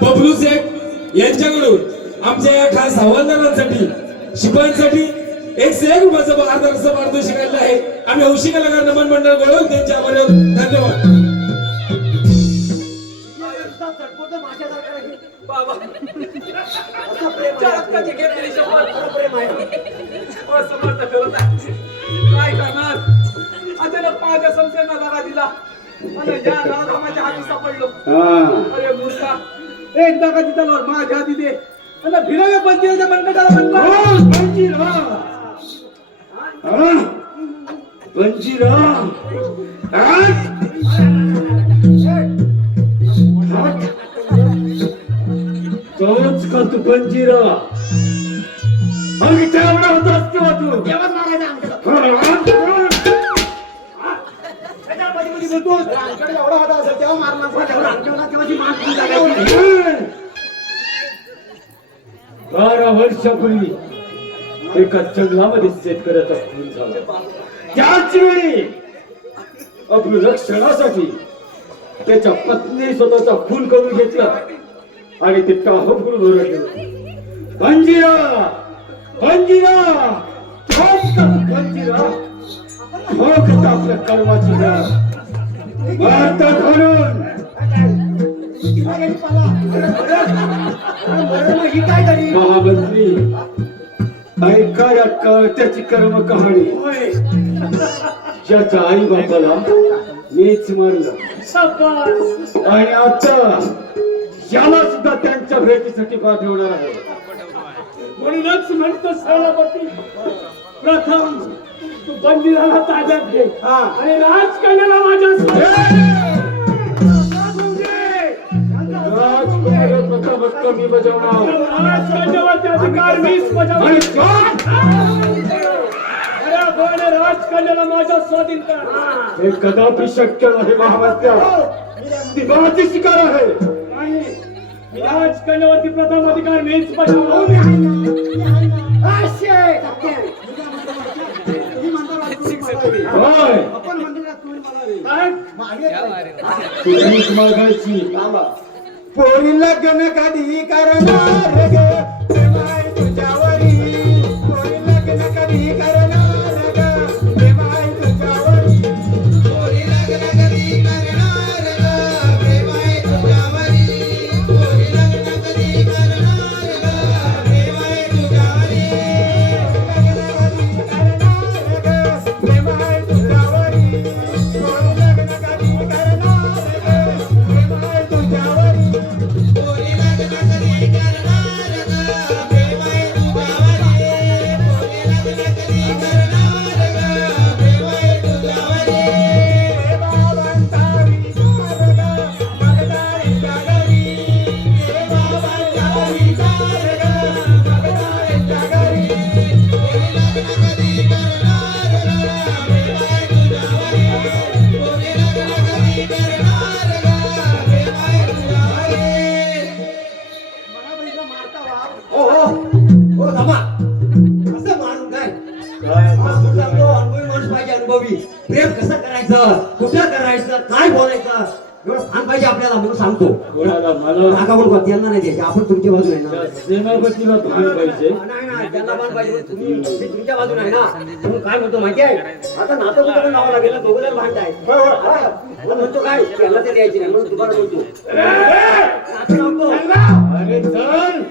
बबलू शेख यांच्याकडून आमच्या या खास हवालदारांसाठी शिपायांसाठी 101 रुपयाचं बहादरचं पारितोषिक आलेलं आहे. आम्ही हौशी कलाकार नमन मंडळ बोलवून त्यांच्या आभार आहोत. धन्यवाद. बाबा चारकाची घेतलेली शपथ प्रेम आहे. असमर्थ करत आहे. काय करणार. अचानक माझ्या संशयाला लढा दिला आणि या लढा माझ्या हाती सापडलो. अरे मूर्खा, एक दागाची तलवार माझ्या हाती दे आणि भिराव्या पंचायतीच्या मनगटाला म्हणला पंजीरा तोच का तू पंजीरा आम्ही तेवढा होतास तेव्हा तू तेव्हाच मारायचं आमच्याकडं. त्याच्यामध्ये मध्ये बोलतोस, आमच्याकडे एवढा होता असेल तेव्हा मारणार पण तेवढा आमच्याकडे तेव्हाची मार तुझी जागा. 12 वर्षापूर्वी एका जंगलामध्ये शेतकऱ्याचा खून झाला. त्याच वेळी अपरक्षणासाठी त्याच्या पत्नी स्वतःचा खून करून घेतला आणि ते टाहपूर ओरडले, पंजीरा पंजीरा पंजीरा फक्त आपल्या कर्माची भारतात घालून तिला गेली पाला. बरं मग ही काय करी? महामंत्री ऐका या त्याची कर्म कहाणी. ज्याच्या आई बापाला मीच मारलं आणि आता याला सुद्धा त्यांच्या भेटीसाठी पाठवणार आहे. म्हणूनच म्हणतो सेनापती, प्रथम तू बंदिराला ताब्यात घे आणि राजकन्याला माझ्या राजकुमार प्रथम हक्क मी बजावणार राजकन्यावरचे अधिकार मीच बजावणार. आणि तो खऱ्या राजकन्याला माझ्या स्वाधीन कर. हे कदापि शक्य नाही महामंत्र्या. ती माझी शिकार आहे. नाही, राजकन्यावरती प्रथम अधिकार मीच बजावणार. होय आपण मंदिरात तुम्ही मला रे. काय? ती भीक मागायची. पोरी लग्न कधी करणार ग प्रेमाय तुझ्यावरी पोरी लग्न कधी करणार ग प्रेमाय तुझ्यावरी पोरी लग्न कधी करणार ग प्रेमाय तुझ्यावरी पोरी लग्न कधी करणार ग प्रेमाय तुझ्यावरी लग्न कधी करणार ग प्रेमाय तुझ्यावरी पोरी लग्न कधी करणार ग प्रेमाय तुझ्यावरी प्रेम कसं करायचं, कुठं करायचं, काय बोलायचं एवढं सांग पाहिजे आपल्याला. म्हणून सांगतो. कोणाला मला नाका बोल त्यांना नाही द्यायचे, आपण तुमच्या बाजूने आहे त्या ना. सेनापतीला भान पाहिजे. नाही ना, त्यांना बांध पाहिजे. तुम्ही तुमच्या बाजूने आहे ना. म्हणून काय म्हणतो माहिती आहे, आता नातं कुठं नावं लागेल, दोघं जण भांडताय. म्हणतो काय त्याला ते द्यायची नाही म्हणून तुम्हाला बोलतो. नातं लावतो. अरे चल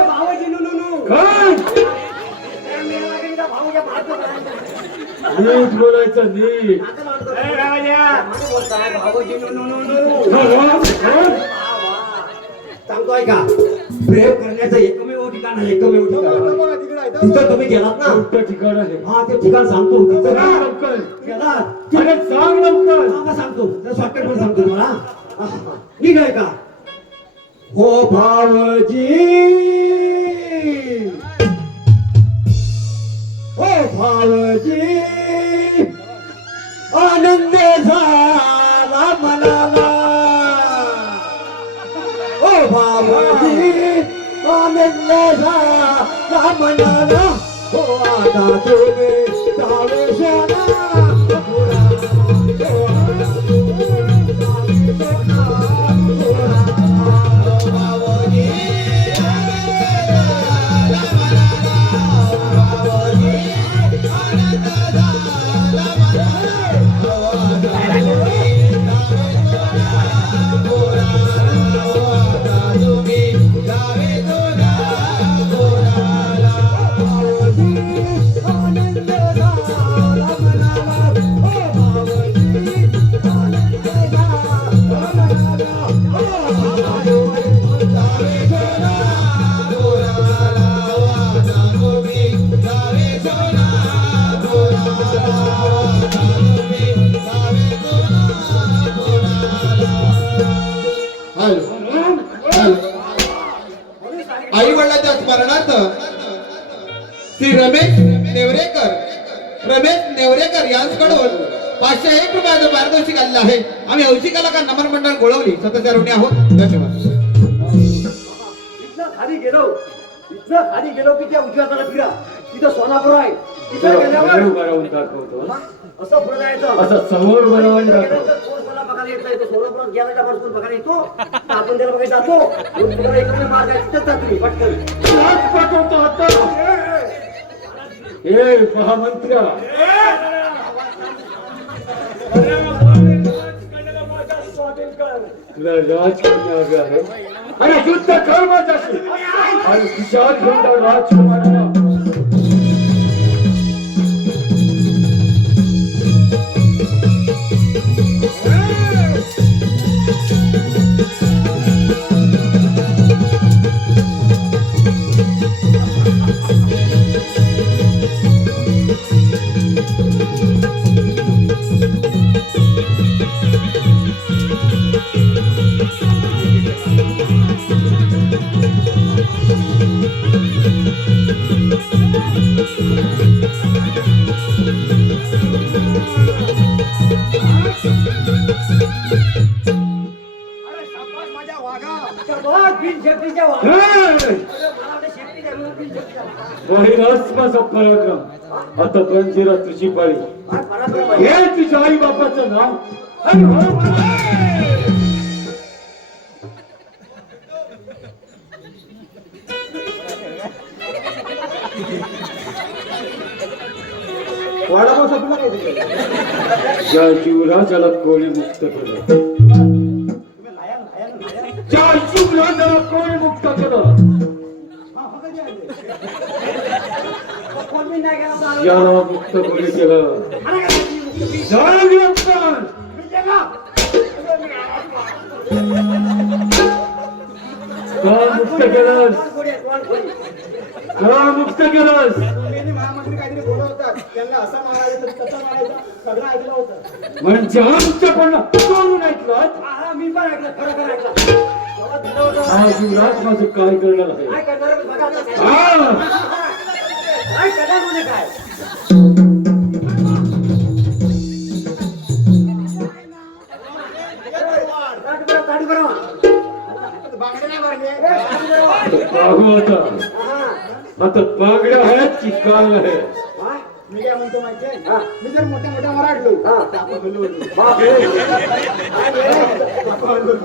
भावाजी नुनू काय भाऊच्या भावाचं नीट बोलायचं नीट. भावाजी हा. सांगतो ऐका, प्रेम करण्याचं एकमेव ठिकाण आहे, एकमेव ठिकाण. तिथं तुम्ही गेलात ना, कोणतं ठिकाण आहे? हा ते ठिकाण सांगतो. तिथं सांग लवकर. गेलात अरे सांग लवकर. सांगा, सांगतो. शॉर्टकट पण सांगतो तुम्हाला. निघाय का हो भावजी, हो भावजी, आनंद झाला मनाला. ओ भावजी, आनंद झाला मनाला. हो आता तुम्ही जावे सोना. जावे नेवरेकर यांच्याकडून 501 रुपयाचं पारितोषिक आलेलं आहे. आम्ही हौशी कलाकार नमन मंडळ गोळवली सदस्य ऋणी आहोत. धन्यवाद. इथनं खाली गेलो की त्या उजव्या हाताला फिरा, तिथं सोनापूर आहे. तिथं गेल्यावर बनवून दाखवतो. असं पुढे जायचं. असं समोर बनवून तिथं दाखवतो. गेलं तर कोण बघायला येत नाही. तो सोलापुरात गेला का बरोबर बघायला येतो, तर आपण त्याला बघायला जातो. तुम्हाला एकत्र मार्ग आहे, तिथंच जा तुम्ही पटकन. हात पाठवतो आता. हे महामंत्र्या, तुला राज करणे आहे आणि युद्ध कर माझ्याशी आणि विचार घेऊन राजकुमाराला अरे शाबास माझ्या वाघा. शाबास बिन शेपटीच्या वाघा. मला वाटलं शेपटी नाही, म्हणून बिन शेपटीच्या वाघा. पहिलाच माझा पराक्रम. आता पंजिरा तुझी पाळी. काय पराक्रम आहे. हे तुझ्या आई बापाचं नाव आणि वडापाव संपला काय तिथे? ज्या जीवराजाला कोणी मुक्त केलं, ज्या जीवराजाला कोणी मुक्त केलं, कोण बिन नाही गेला तर ज्याला मुक्त कोणी केलं, अरे काय ती मुक्त बिन. जाणं बिन गेला. का मुक्त केलंस, कोण कोणी आहे, कोण कोणी. का मुक्त केलंस. तुम्ही महामंत्री काहीतरी बोलत होता, त्यांना असं मारायचं तसं मारायचं सगळं ऐकलं होतं. म्हणजे आमचं पण कोण ऐकलं. हा, मी पण ऐकलं, खरं खरं ऐकलं. तेव्हा दिलं होतं. हा जीवराज माझं काय करणार आहे. काय करणार आहे बघा आता काय. हा काय करणार म्हणजे काय. ताडी बरं. बांगडे नाही भरले. पाहू आता. आता पागड्या आहेत की काल आहे. मी काय म्हणतो माहितीये, मी जर मोठ्या मोठ्या मराठलो तर आपण हल्लो होतो.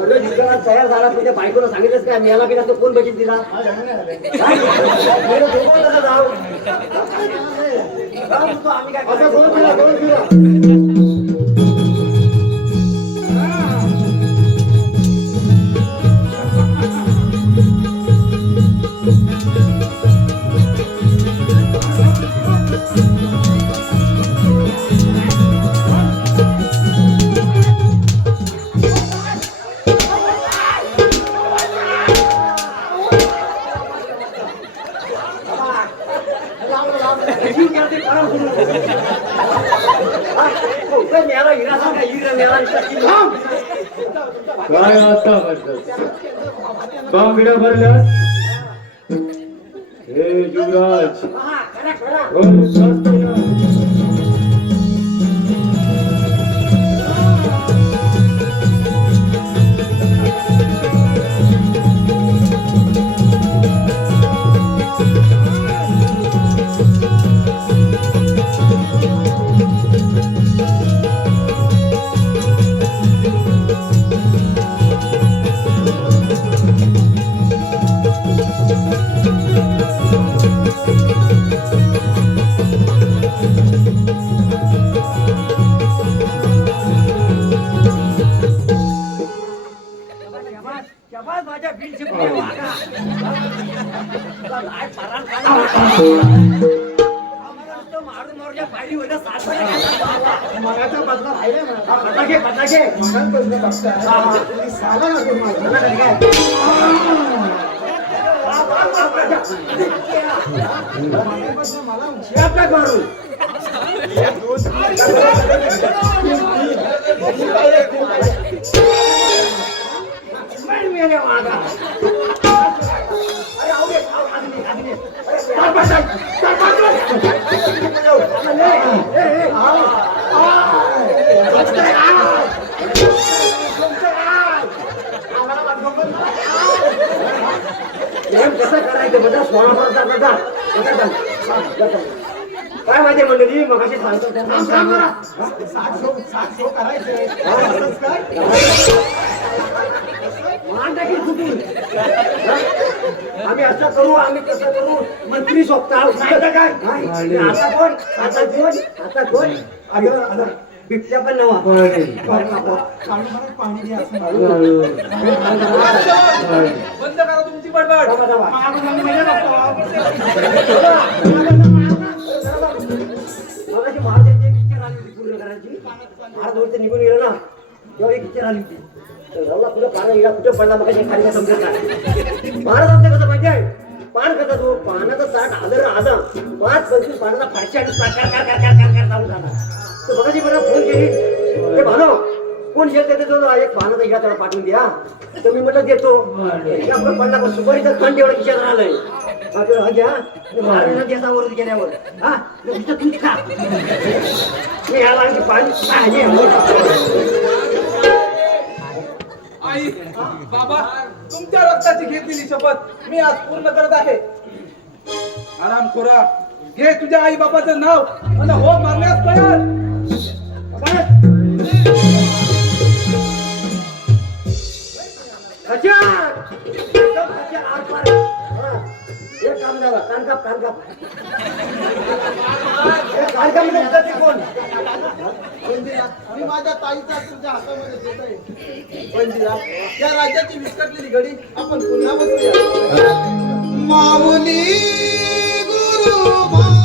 अरे जिंकला तयार झाला तुझ्या बायकोला सांगितलंस काय मेला बिना तो कोण बघित दिला. काय? मेलं दोघं तसं जाऊ. जाऊ म्हणतो आम्ही काय असं करायचं? दोन फिरा, दोन फिरा. ही गेली परम सुरू. हा, तो काय मेला हिरासारखा हिरा मेला इतका थांब. काय आता म्हणतात. बांगड्या भरल्यास हे युवराज हा, खरा खरा. कोण शास्त्रीय? शाबास माझ्या बिनची वागा. काय परान काय. आम्हाला नुसतं मारून मारून पायरी होत्या सात मगाचा बदला राहिलाय मला. फटाके फटाके. मगाच बदला बघताय. तुम्ही साधा ना तो माझा. शेपटाक मारून. मेले वागा. अरे आओ दे, आओ आदमी आदमी. अरे चार पाच. ए ए कसं करायचं बघा सोळा काय माहिती मंडळी मग अशी सांगतो आम्ही असं करू आम्ही तसं करू मंत्री सोबता काय आता कोण आता कोण आता कोण अगं बिबट्या पण नवा बंद करा तुमची बडबड मगाशी महाराजांची एक इच्छा आली होती पूर्ण करायची महाराज वरती निघून गेलो ना तेव्हा एक इच्छा आली होती रवला कुठं पाणी गेला कुठं पडला मग खाली समजत नाही महाराज आमचं कसं माहिती आहे पान कसा तो पानाचा ताट आदर आधा 5-25 पानाचा फारशी आणि चालू झाला तर बघाची मला फोन केली ते भानो कोण येत देतो एक पानाचा इडा त्याला पाठवून द्या तर मी म्हटलं देतो आपण पडला पण सुपारीचा खंड एवढा खिशात राहिलाय घ्या महाराजांना देसावर गेल्यावर हा तुमची खा मी ह्याला आणखी पाणी आई बाबा तुमच्या रक्ताची घेतलेली शपथ मी आज पूर्ण करत आहे आराम खोरा घे तुझ्या आई बाबाचं नाव आणि हो मारण्यास तयार एक काम झालं कानकाप कोण मी माझ्या ताईचा तुमच्या हातामध्ये देत आहे पंजीरा या राज्याची विस्कटलेली घडी आपण पुन्हा बसूया माऊली गुरु